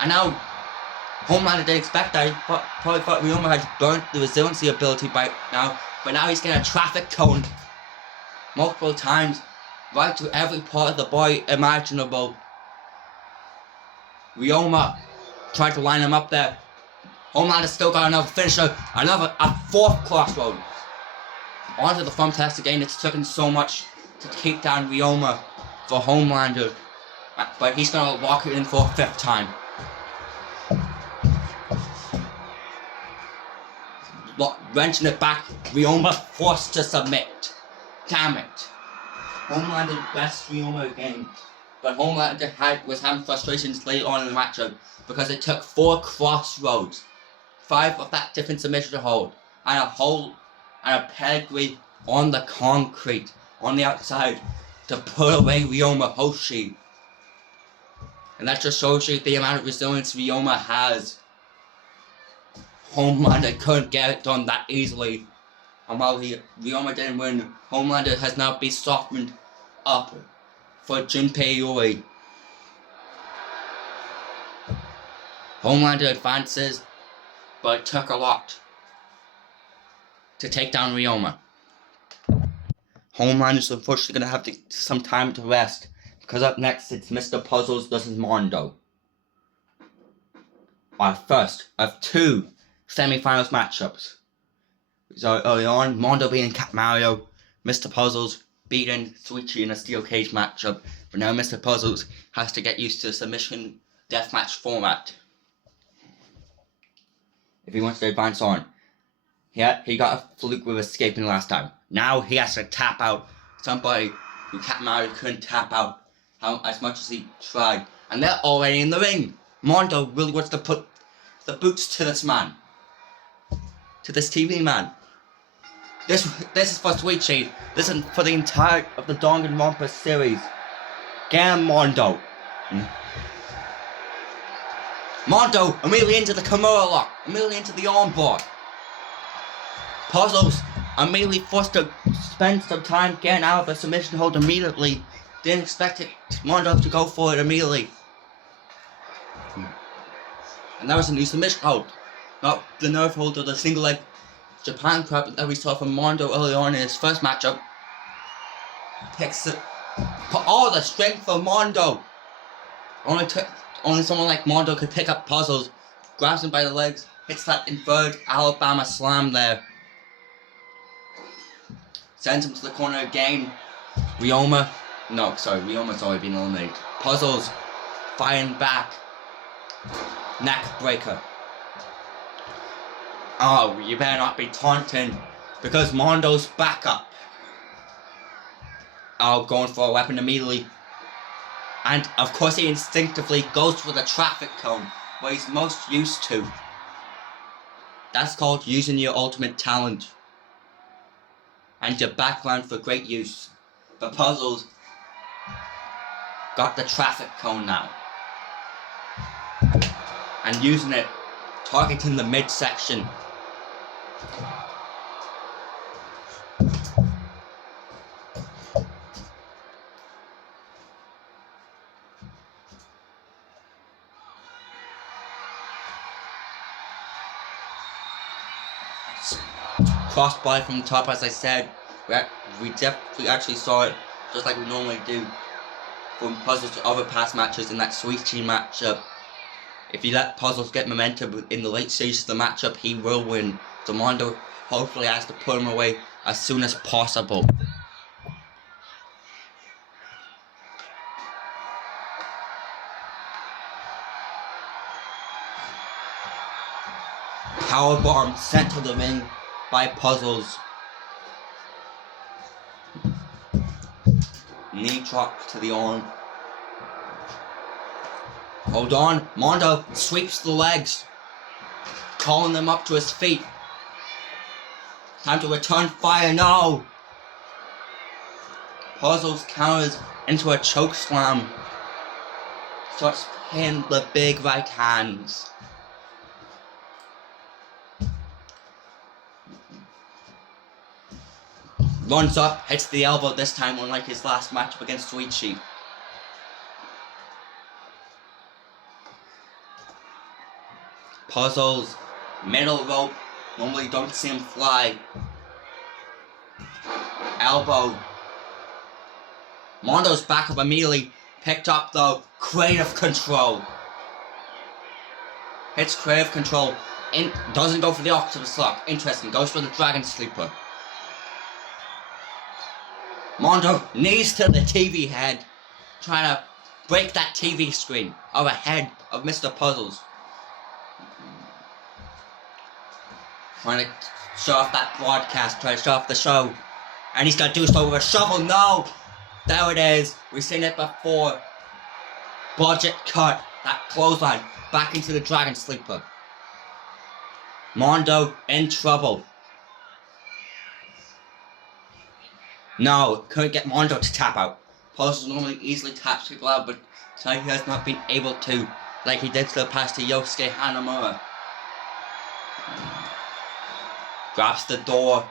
And now, Homelander didn't expect that. He probably thought Ryoma had burnt the resiliency ability by now, but now he's getting a traffic cone multiple times, right to every part of the body imaginable. Ryoma tried to line him up there. Homelander still got another finisher, a fourth crossroad. Onto the thumb test again. It's taken so much to take down Ryoma for Homelander, but he's gonna walk it in for a fifth time. Wrenching it back, Ryoma forced to submit. Damn it. Homelander best Ryoma again, but Homelander was having frustrations later on in the matchup because it took 4 crossroads, 5 of that different submission hold, and a pedigree on the concrete on the outside to put away Ryoma Hoshi. And that just shows you the amount of resilience Ryoma has. Homelander couldn't get it done that easily. And while Ryoma didn't win, Homelander has now been softened up for Junepi Iori. Homelander advances, but it took a lot to take down Ryoma. Homelander's unfortunately going to have some time to rest, because up next it's Mr. Puzzles vs. Mondo. Our first of 2 semi-finals matchups. So early on, Mondo beating Cat Mario, Mr. Puzzles beating Shuichi in a steel cage matchup, but now Mr. Puzzles has to get used to the submission deathmatch format if he wants to advance on. He got a fluke with escaping last time. Now he has to tap out somebody who Cat Mario couldn't tap out as much as he tried. And they're already in the ring. Mondo really wants to put the boots to this man. To this TV man. This is for Shuichi. This is for the entire of the Danganronpa series. Get him, Mondo. Mondo immediately into the Kimura lock. Immediately into the armbar. Puzzles immediately forced to spend some time getting out of a submission hold immediately. Didn't expect Mondo to go for it immediately. And that was a new submission hold. Not the nerve hold or the single leg Japan crab that we saw from Mondo early on in his first matchup. Picks it. Put all the strength for Mondo. Only someone like Mondo could pick up Puzzles. Grabs him by the legs. Hits that inverted Alabama slam there. Sends him to the corner again. Ryoma's already been eliminated. Puzzles firing back. Neck breaker. Oh, you better not be taunting, because Mondo's back up. Oh, going for a weapon immediately. And of course he instinctively goes for the traffic cone, what he's most used to. That's called using your ultimate talent. And your background for great use. The puzzles got the traffic cone now. And using it, targeting the midsection. Crossbody from the top, as I said. We definitely actually saw it, just like we normally do, from puzzles to other past matches in that Shuichi matchup. If you let puzzles get momentum in the late stages of the matchup, he will win. So Mondo hopefully has to put him away as soon as possible. Powerbomb sent to the ring by Puzzles. Knee drop to the arm. Hold on, Mondo sweeps the legs, calling them up to his feet. Time to return fire, no! Puzzles counters into a choke slam. Starts hitting the big right hands. Runs up, hits the elbow this time, unlike his last matchup against Shuichi. Puzzles, middle rope, normally don't see him fly. Elbow. Mondo's back up immediately, picked up though, creative control. Hits creative control, doesn't go for the octopus lock, interesting, goes for the dragon sleeper. Mondo knees to the TV head, trying to break that TV screen of a head of Mr. Puzzles. Trying to show off that broadcast, trying to show off the show. And he's going to do so with a shovel, no! There it is, we've seen it before. Budget cut, that clothesline, back into the dragon sleeper. Mondo in trouble. No, couldn't get Mondo to tap out. Puzzles normally easily taps people out, but tonight he has not been able to, like he did to the past to Yosuke Hanamura. Grabs the door,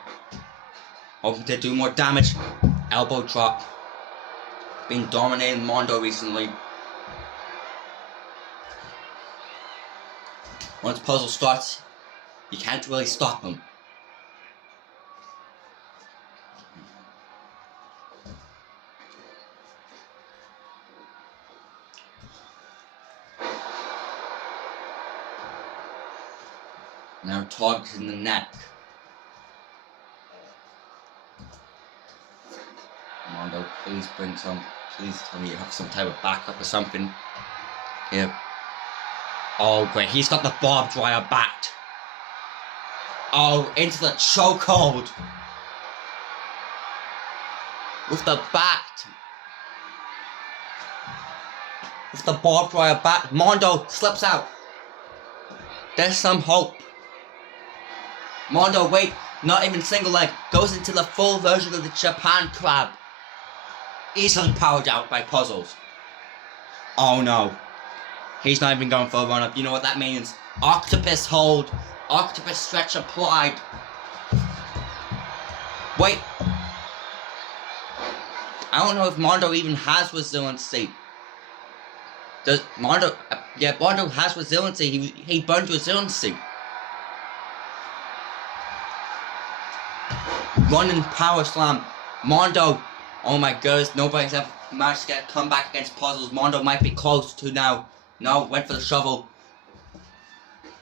hoping to do more damage. Elbow drop. Been dominating Mondo recently. Once Puzzle starts, you can't really stop him. Now targeting the neck. Mondo, please bring some. Please tell me you have some type of backup or something. Here. Oh great, he's got the barbed wire backed. Oh, into the chokehold. With the backed. With the barbed wire back, Mondo slips out. There's some hope. Mondo, wait, not even single leg, goes into the full version of the Japan crab. Easily powered out by Puzzles. Oh no. He's not even going for a run up. You know what that means? Octopus hold. Octopus stretch applied. Wait. I don't know if Mondo even has resiliency. Does Mondo... yeah, Mondo has resiliency. He burned resiliency. Running power slam. Mondo. Oh my goodness, nobody's ever managed to get a comeback against Puzzles. Mondo might be close to now. No, went for the shovel.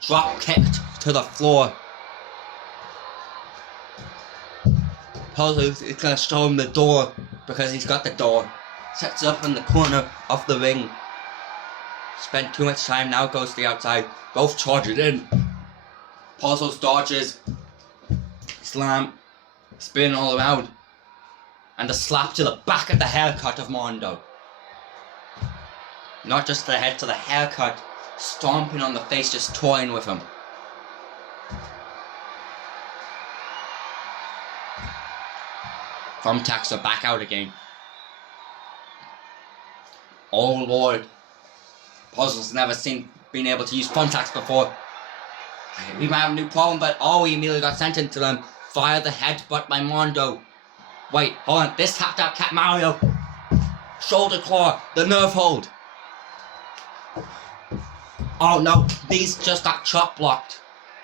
Drop kicked to the floor. Puzzles is going to show him the door because he's got the door. Sets it up in the corner of the ring. Spent too much time, now goes to the outside. Both charge it in. Puzzles dodges. Slam. Spin all around. And a slap to the back of the haircut of Mondo. Not just the head, to the haircut, stomping on the face, just toying with him. Thumbtacks are back out again. Oh lord. Puzzle's never been able to use thumbtacks before. We might have a new problem, but he immediately got sent into them via the headbutt by Mondo. Wait, hold on, this tapped out Cat Mario. Shoulder claw, the nerve hold. Oh no, these just got chop blocked.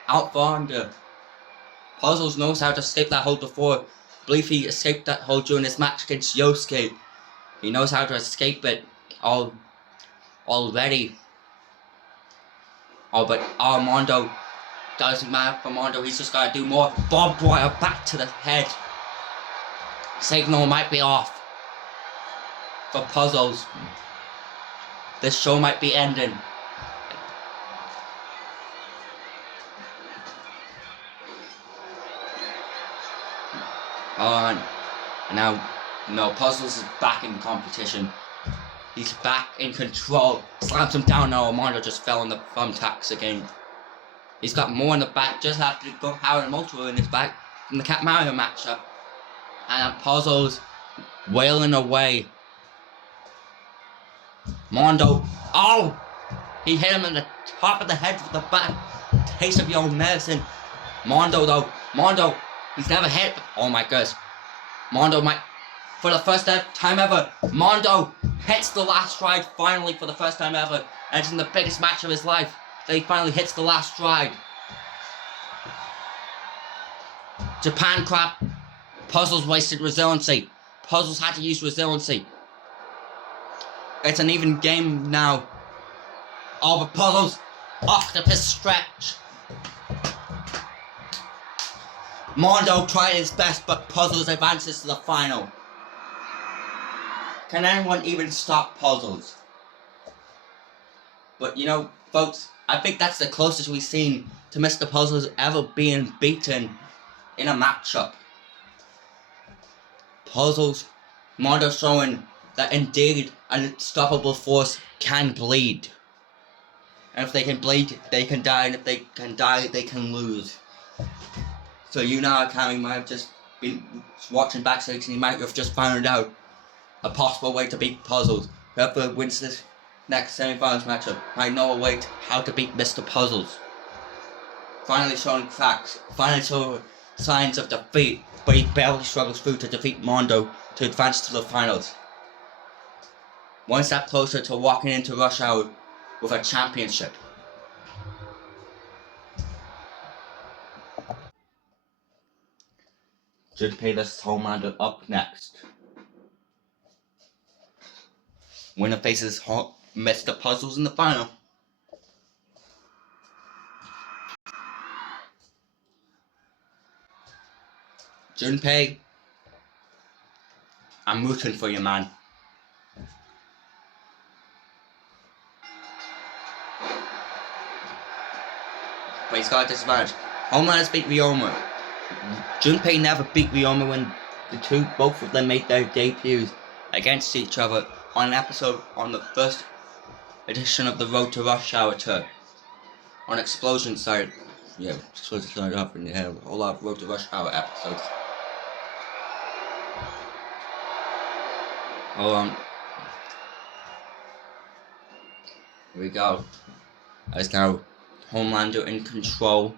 Out for under. Puzzles knows how to escape that hold before. I believe he escaped that hold during his match against Yosuke. He knows how to escape it already. But Mondo, doesn't matter for Mondo, he's just gotta do more. Barbed wire back to the head. Signal might be off for Puzzles. This show might be ending. And now, Puzzles is back in competition. He's back in control. Slams him down now. Mondo just fell on the thumbtacks again. He's got more in the back, just after go Howard multiple in his back from the Cat Mario matchup. And Puzzles wailing away. Mondo, he hit him in the top of the head with the back. Taste of your own medicine. Mondo, he's never hit. Oh my goodness. Mondo might, for the first time ever, Mondo hits the last stride finally for the first time ever. And it's in the biggest match of his life that he finally hits the last stride. Japan crap. Puzzles wasted resiliency. Puzzles had to use resiliency. It's an even game now. But Puzzles, octopus stretch. Mondo tried his best, but Puzzles advances to the final. Can anyone even stop Puzzles? But folks, I think that's the closest we've seen to Mr. Puzzles ever being beaten in a matchup. Puzzles, Mondo showing that indeed an unstoppable force can bleed. And if they can bleed, they can die, and if they can die, they can lose. So Narakami might have just been watching backstage and he might have just found out a possible way to beat Puzzles. Whoever wins this next semi-finals matchup might know a way how to beat Mr. Puzzles. Finally showing facts, finally showing signs of defeat, but he barely struggles through to defeat Mondo to advance to the finals. One step closer to walking into Rush Hour with a championship. Junepi Homelander up next. Winner faces Mr. Puzzles in the final. Junepi, I'm rooting for you, man. But he's got a disadvantage. Homelander's beat Ryoma. Junepi never beat Ryoma when both of them made their debuts against each other on an episode on the first edition of the Road to Rush Hour tour. On Explosion side, Explosion side up and they had a whole lot of Road to Rush Hour episodes. Hold on. Here we go. As now Homelander in control.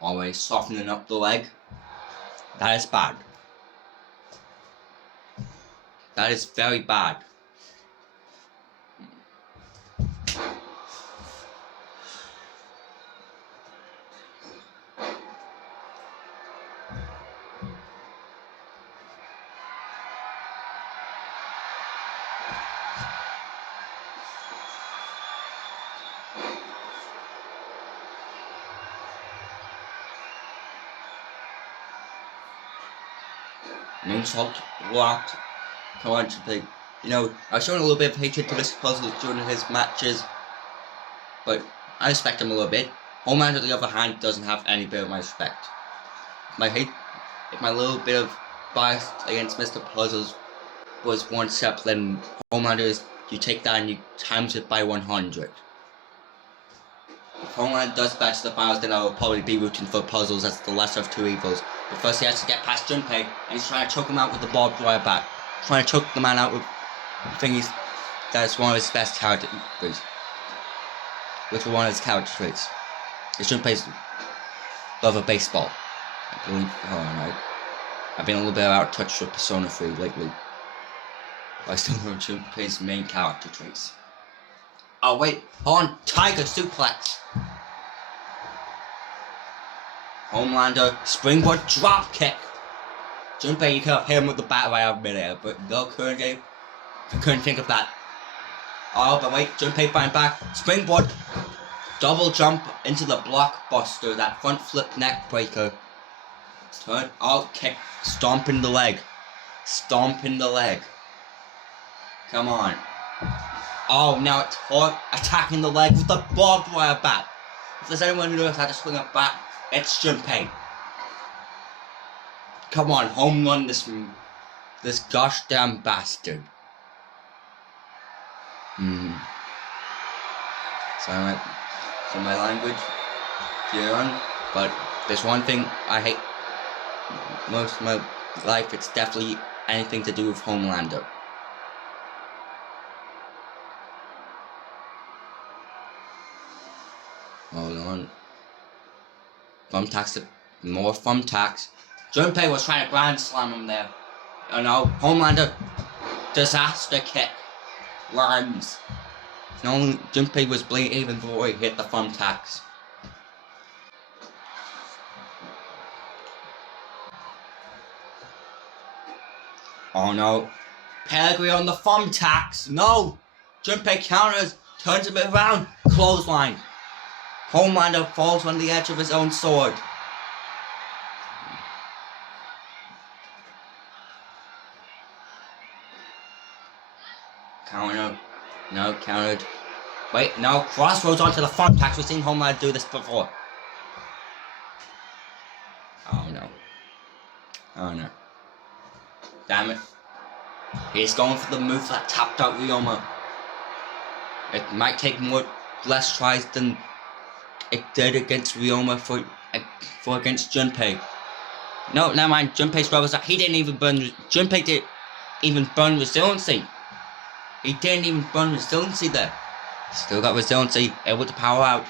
Always softening up the leg. That is bad. That is very bad. Moonsault blocked. Come on, Junepi. I was showing a little bit of hatred to Mr. Puzzles during his matches, but I respect him a little bit. Homelander, on the other hand, doesn't have any bit of my respect. If my little bit of bias against Mr. Puzzles was one step, then Homelander is you take that and you times it by 100. If Homelander does back to the finals, then I will probably be rooting for puzzles as the lesser of two evils. But first he has to get past Junpei, and he's trying to choke him out with the barbed wire bat. Trying to choke the man out with thingies. That is one of his best character traits. Which one of his character traits? It's Junpei's love of baseball. I believe. I've been a little bit out of touch with Persona 3 lately. But I still know Junpei's main character traits. Oh wait, hold on, Tiger Suplex. Homelander, springboard drop kick. Junpei, you could have hit him with the bat right out of midair, but no, couldn't think of that. Oh, but wait, Junpei fighting back, springboard, double jump into the blockbuster, that front flip neck breaker. Turn, out, kick, stomping the leg. Come on. Oh, now it's attacking the leg with the barbed wire bat. If there's anyone who knows how to swing a bat, it's Junpei. Come on, home run this gosh damn bastard. Sorry for my language, but there's one thing I hate most of my life. It's definitely anything to do with Homelander. Hold on. Thumbtacks, more thumbtacks. Junpei was trying to grand slam him there. Oh no, Homelander, disaster kick, lands. No, Junpei was bleeding even before he hit the thumbtacks. Oh no, pedigree on the thumbtacks. No, Junpei counters, turns him around, clothesline. Homelander falls on the edge of his own sword. Counter. No, countered. Wait, no, crossroads onto the thumbtacks. We've seen Homelander do this before. Oh no. Damn it. He's going for the move that tapped out Ryoma. It might take less tries than it did against Ryoma for against Junpei. No, never mind. Junpei's brothers. He didn't even burn. Junpei didn't even burn resiliency. He didn't even burn resiliency there. Still got resiliency, able to power out,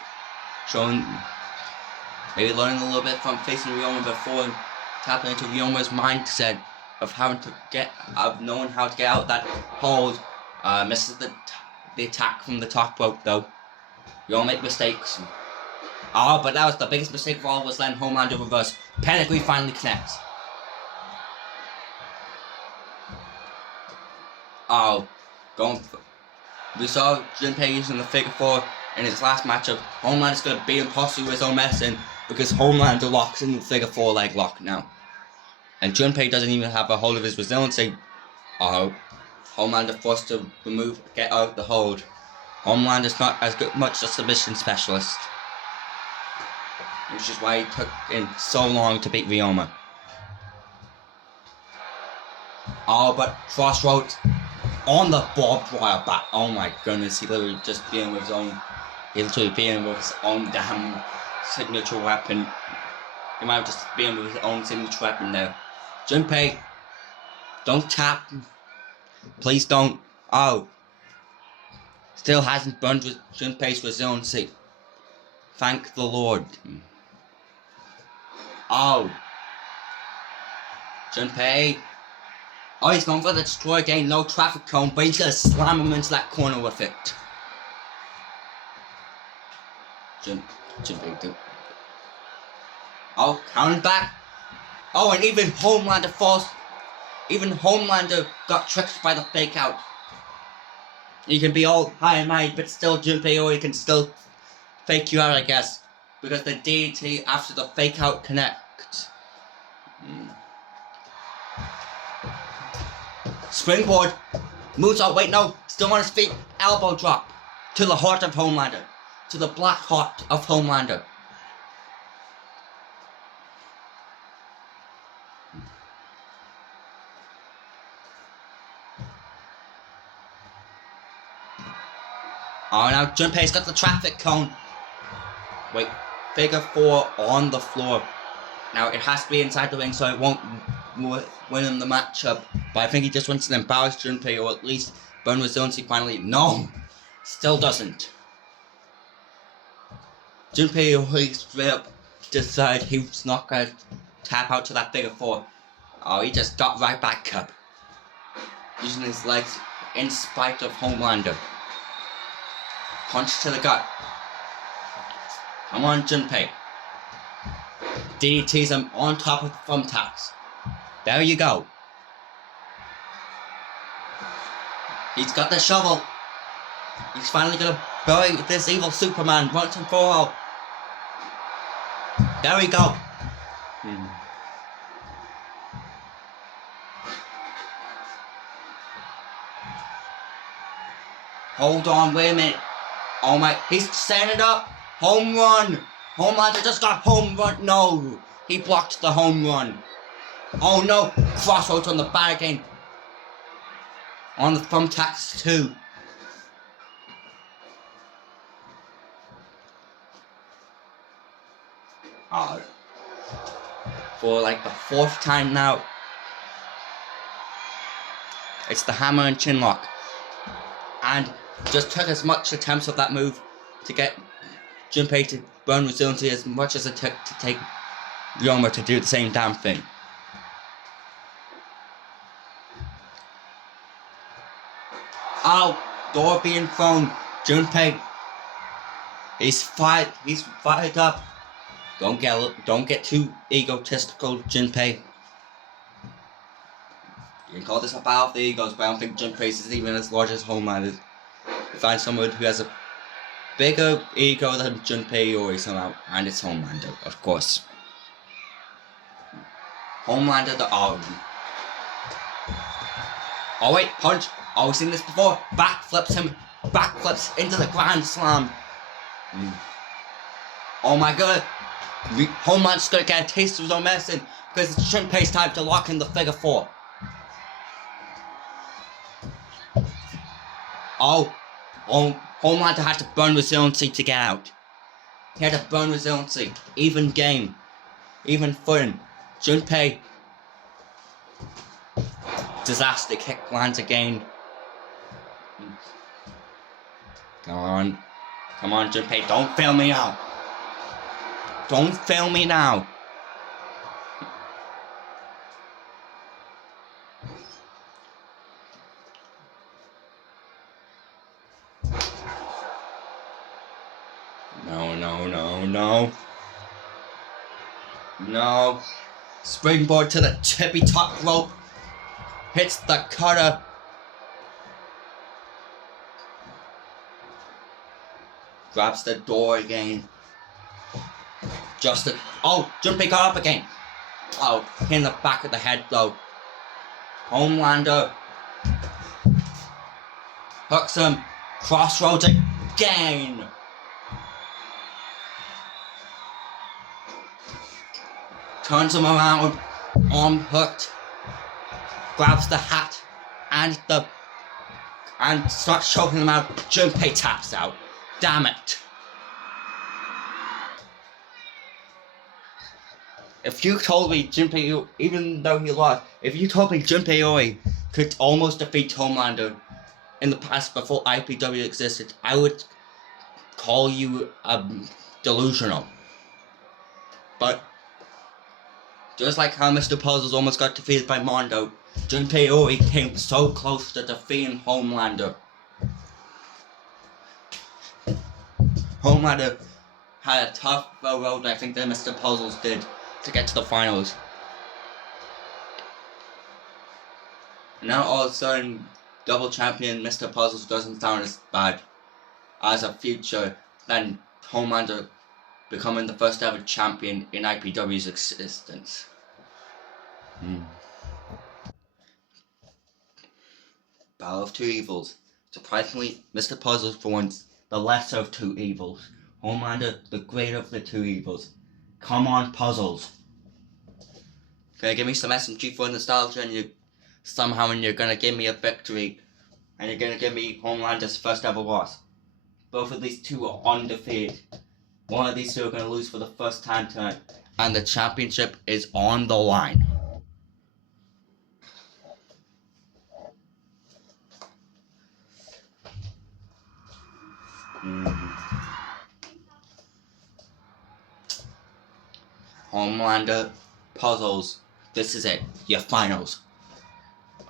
showing maybe learning a little bit from facing Ryoma before and tapping into Ryoma's mindset of knowing how to get out that hold. Misses the attack from the top rope though. Ryoma make mistakes. Oh, but that was the biggest mistake of all, was letting Homelander reverse. Pedigree finally connects. Oh, we saw Junpei using the figure 4 in his last matchup. Homelander's gonna beat him possibly with his own medicine because Homelander locks in the figure 4 leg lock now. And Junpei doesn't even have a hold of his resiliency. Oh, Homelander forced to get out the hold. Homelander's not as much a submission specialist, which is why he took in so long to beat Ryoma. Oh, but crossroads on the barbed wire bat. Oh my goodness, he literally just being with his own. He literally being with his own damn signature weapon. He might have just been with his own signature weapon there. Junpei, don't tap. Please don't. Oh. Still hasn't burned with Junpei's resiliency. Thank the Lord. Oh. Junpei. Oh, he's going for the destroy again. No traffic cone, but he's gonna slam him into that corner with it. Junpei. Oh, counting back. Oh, and even Homelander falls. Even Homelander got tricked by the fake out. You can be all high and mighty, but still Junepi Iori can still fake you out, I guess. Because the DDT after the fake out connects. Springboard. Moves out. Wait, no. Still on his feet. Elbow drop. To the heart of Homelander. To the black heart of Homelander. Oh, now Junpei's got the traffic cone. Wait, figure 4 on the floor. Now, it has to be inside the ring, so it won't win him the matchup. But I think he just wants to embarrass Junpei, or at least burn resiliency finally. No! Still doesn't. Junpei always straight up decided he was not going to tap out to that figure 4. Oh, he just got right back up. Using his legs in spite of Homelander. Punch to the gut. Come on, Junpei. DDTs him on top of the thumbtacks. There you go. He's got the shovel. He's finally gonna bury this evil Superman once and for all. There we go. Hold on, wait a minute. Oh my, he's setting it up. Home run. Homelander just got home run. No, he blocked the home run. Oh no, crossroads on the bat again. On the thumbtacks too. For like the 4th time now. It's the hammer and chin lock. And just took as much attempts of that move to get Junpei to burn resiliency as much as it took to take Ryoma to do the same damn thing. Ow! Door being thrown. Junpei. He's fired up. Don't get too egotistical, Junpei. You can call this a battle of the egos, but I don't think Junpei's is even as large as Homelander. You find someone who has a bigger ego than Junepi Iori somehow, and it's Homelander, of course. Homelander the Arm. Oh wait, punch! Oh, we've seen this before. Backflips into the Grand Slam. Oh my god. Homelander's gonna get a taste of his own medicine because it's Junpei's time to lock in the figure 4. Oh, Homelander had to burn resiliency to get out. He had to burn resiliency. Even game. Even footing. Junpei. Disaster kick lands again. Come on, Junpei, don't fail me now. Don't fail me now. No. Springboard to the tippy top rope. Hits the cutter. Grabs the door again. Junpei got up again. Oh, in the back of the head though. Homelander hooks him. Crossroads again. Turns him around. Arm hooked. Grabs the hat and starts choking him out. Junpei taps out. Damn it. If you told me Junpei, even though he lost, if you told me Junpei Iori could almost defeat Homelander in the past before IPW existed, I would call you delusional. But just like how Mr. Puzzles almost got defeated by Mondo, Junpei Iori came so close to defeating Homelander. Homelander had a tough road, I think, that Mr. Puzzles did to get to the finals. Now all of a sudden, double champion Mr. Puzzles doesn't sound as bad as a future than Homelander becoming the first ever champion in IPW's existence. Battle of Two Evils. Surprisingly, Mr. Puzzles for once the lesser of two evils. Homelander, the greater of the two evils. Come on, Puzzles. Gonna give me some SMG for nostalgia, and you're gonna give me a victory, and you're gonna give me Homelander's first ever loss. Both of these two are undefeated. One of these two are going to lose for the first time tonight. And the championship is on the line. Homelander, Puzzles. This is it. Your finals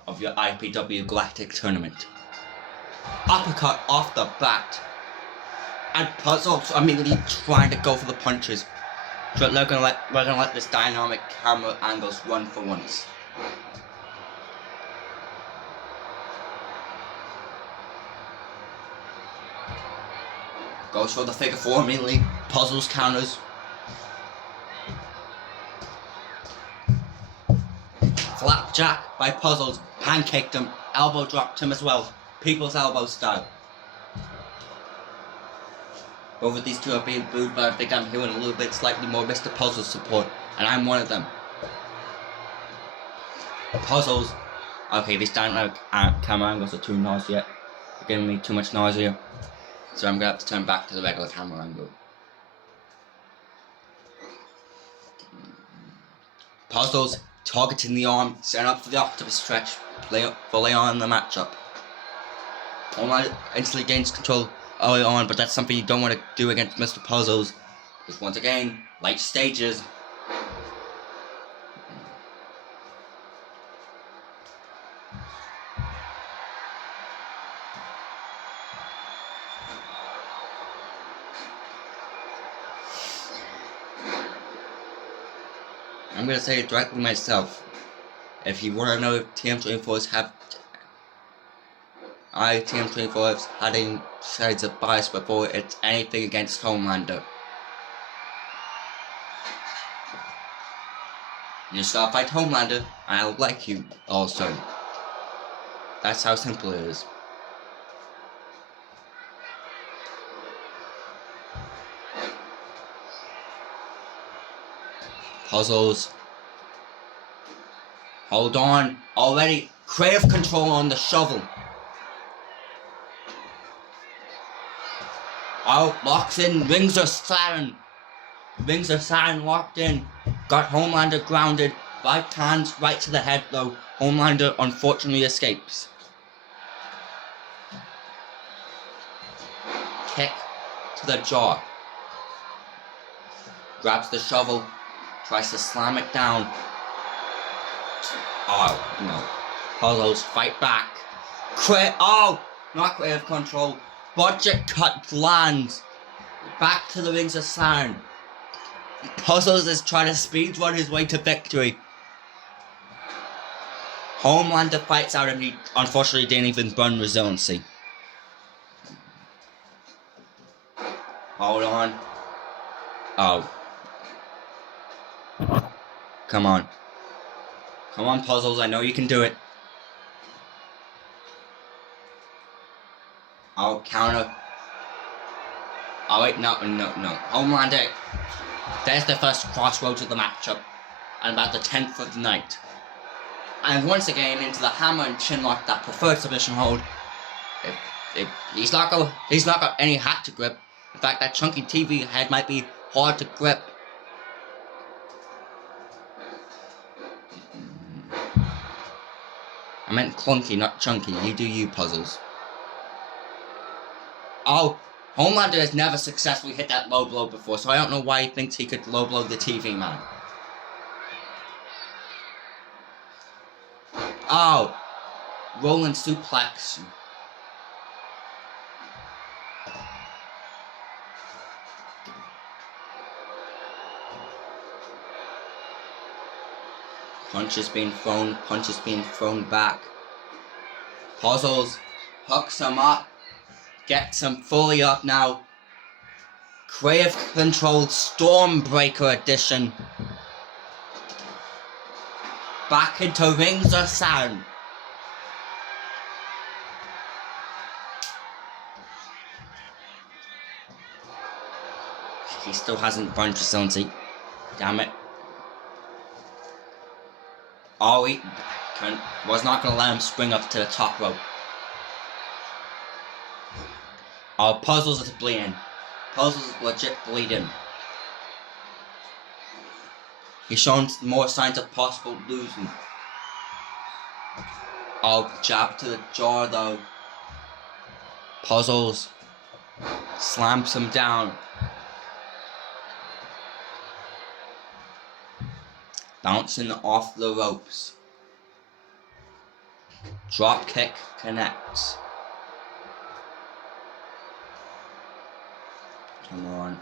of your IPW Galactic tournament. Uppercut off the bat. And Puzzles immediately trying to go for the punches. But we're gonna let this dynamic camera angles run for once. Goes for the figure four immediately. Puzzles counters. Flapjack by Puzzles. Pancaked him. Elbow dropped him as well. People's elbow style. Both of these two are being booed, but I think I'm hearing a little bit slightly more Mr. Puzzles support, and I'm one of them. Puzzles. Okay, these dynamic camera angles are too noisy yet. They're giving me too much nausea. So I'm gonna have to turn back to the regular camera angle. Puzzles targeting the arm, setting up for the octopus stretch, fully on the matchup. Homelander instantly gains control early on, but that's something you don't want to do against Mr. Puzzles. Because once again, like stages. I'm gonna say it directly myself. If you want to know if TM24's have TM24 has had any shades of bias before it's anything against Homelander. You start fight Homelander, and I'll like you also. That's how simple it is. Puzzles. Hold on. Already. Crave control on the shovel. Oh, locks in. Rings are siren. Rings are siren locked in. Got Homelander grounded. Right hands right to the head though. Homelander unfortunately escapes. Kick to the jaw. Grabs the shovel. Tries to slam it down. Oh, no. Puzzles fight back. Oh! Not creative control. Budget cut lands. Back to the rings of siren. Puzzles is trying to speedrun his way to victory. Homelander fights out and he unfortunately didn't even burn resiliency. Hold on. Oh. Come on. Come on, Puzzles, I know you can do it. I'll counter. Oh wait, no. Homelander. There's the first crossroads of the matchup. And about the 10th of the night. And once again into the hammer and chinlock, that preferred submission hold. He's not got any hat to grip. In fact, that chunky TV head might be hard to grip. I meant clunky, not chunky. You do you, Puzzles. Oh, Homelander has never successfully hit that low blow before, so I don't know why he thinks he could low blow the TV man. Oh, rolling suplex. Punches being thrown back. Puzzles hooks him up, gets him fully up now. Crave controlled Stormbreaker edition. Back into Rings of Siren. He still hasn't burned resiliency. Damn it. Oh, he was not going to let him spring up to the top rope. Oh, Puzzles is bleeding. Puzzles is legit bleeding. He's showing more signs of possible losing. Oh, jab to the jaw though. Puzzles slams him down. Bouncing off the ropes. Drop kick connects. Come on.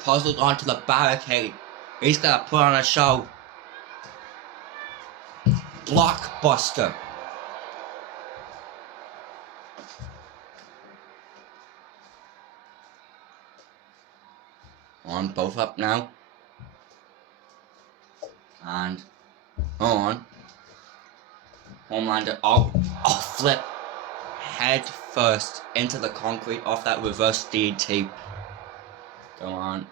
Puzzled onto the barricade. He's gonna put on a show. Blockbuster. On, both up now. And on. Homelander, oh, flip head first into the concrete off that reverse DDT. Go on.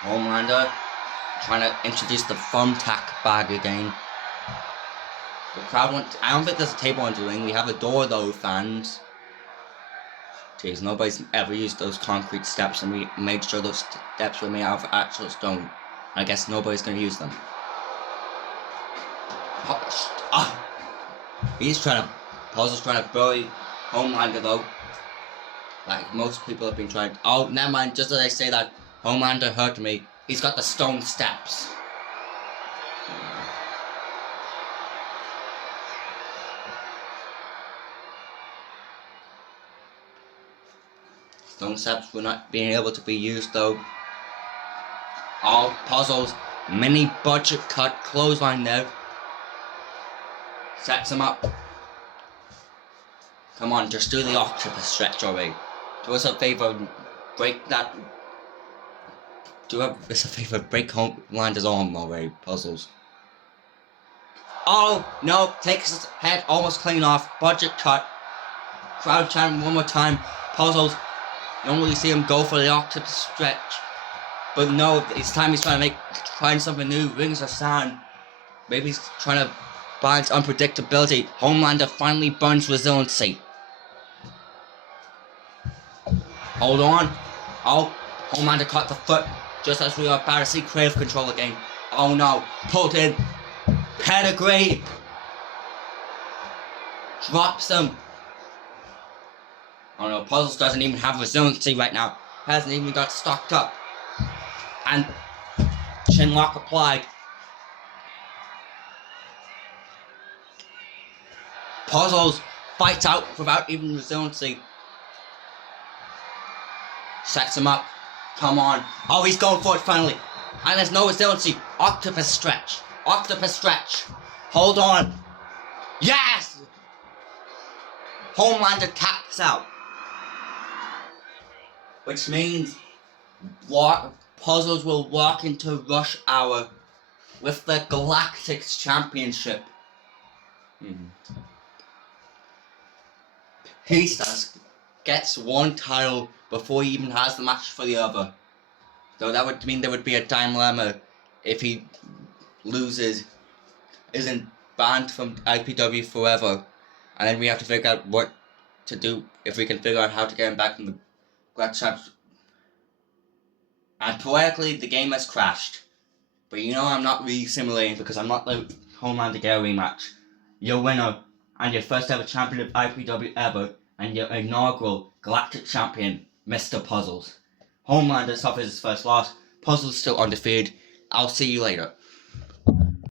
Homelander trying to introduce the thumbtack bag again. The crowd wants. I don't think there's a table on the ring. We have a door though, fans. Jeez, nobody's ever used those concrete steps, and we made sure those steps were made out of actual stone. I guess nobody's gonna use them. Puzzle's trying to bury Homelander though. Like most people have been trying. Oh, never mind. Just as I say that, Homelander hurt me. He's got the stone steps. Stone steps were not being able to be used though. All Puzzles, mini budget cut clothesline there. Sets him up. Come on, just do the octopus stretch already. Do us a favor, break that. Do us a favor, break Homelander's arm already, Puzzles. Oh no, takes his head almost clean off. Budget cut. Crowd chanting one more time. Puzzles. You don't really see him go for the octopus stretch. But no, it's time he's trying to find something new. Rings of sand. Maybe he's trying to balance unpredictability. Homelander finally burns resiliency. Hold on. Oh, Homelander caught the foot just as we are about to see Crave control again. Oh no, pulled in. Pedigree. Drops him. Oh no, Puzzles doesn't even have resiliency right now. Hasn't even got stocked up. And chinlock applied. Puzzles fights out without even resiliency. Sets him up. Come on. Oh, he's going for it finally. And there's no resiliency. Octopus stretch. Octopus stretch. Hold on. Yes! Homelander taps out. Which means Puzzles will walk into Rush Hour with the Galactic Championship. He gets one title before he even has the match for the other. Though that would mean there would be a dilemma if he loses, isn't banned from IPW forever, and then we have to figure out what to do if we can figure out how to get him back from the Galactic. And poetically, the game has crashed. But you know I'm not really simulating because I'm not the Homelander get a rematch. Your winner and your first ever champion of IPW ever and your inaugural Galactic champion, Mr. Puzzles. Homelander suffers his first loss. Puzzles still undefeated. I'll see you later.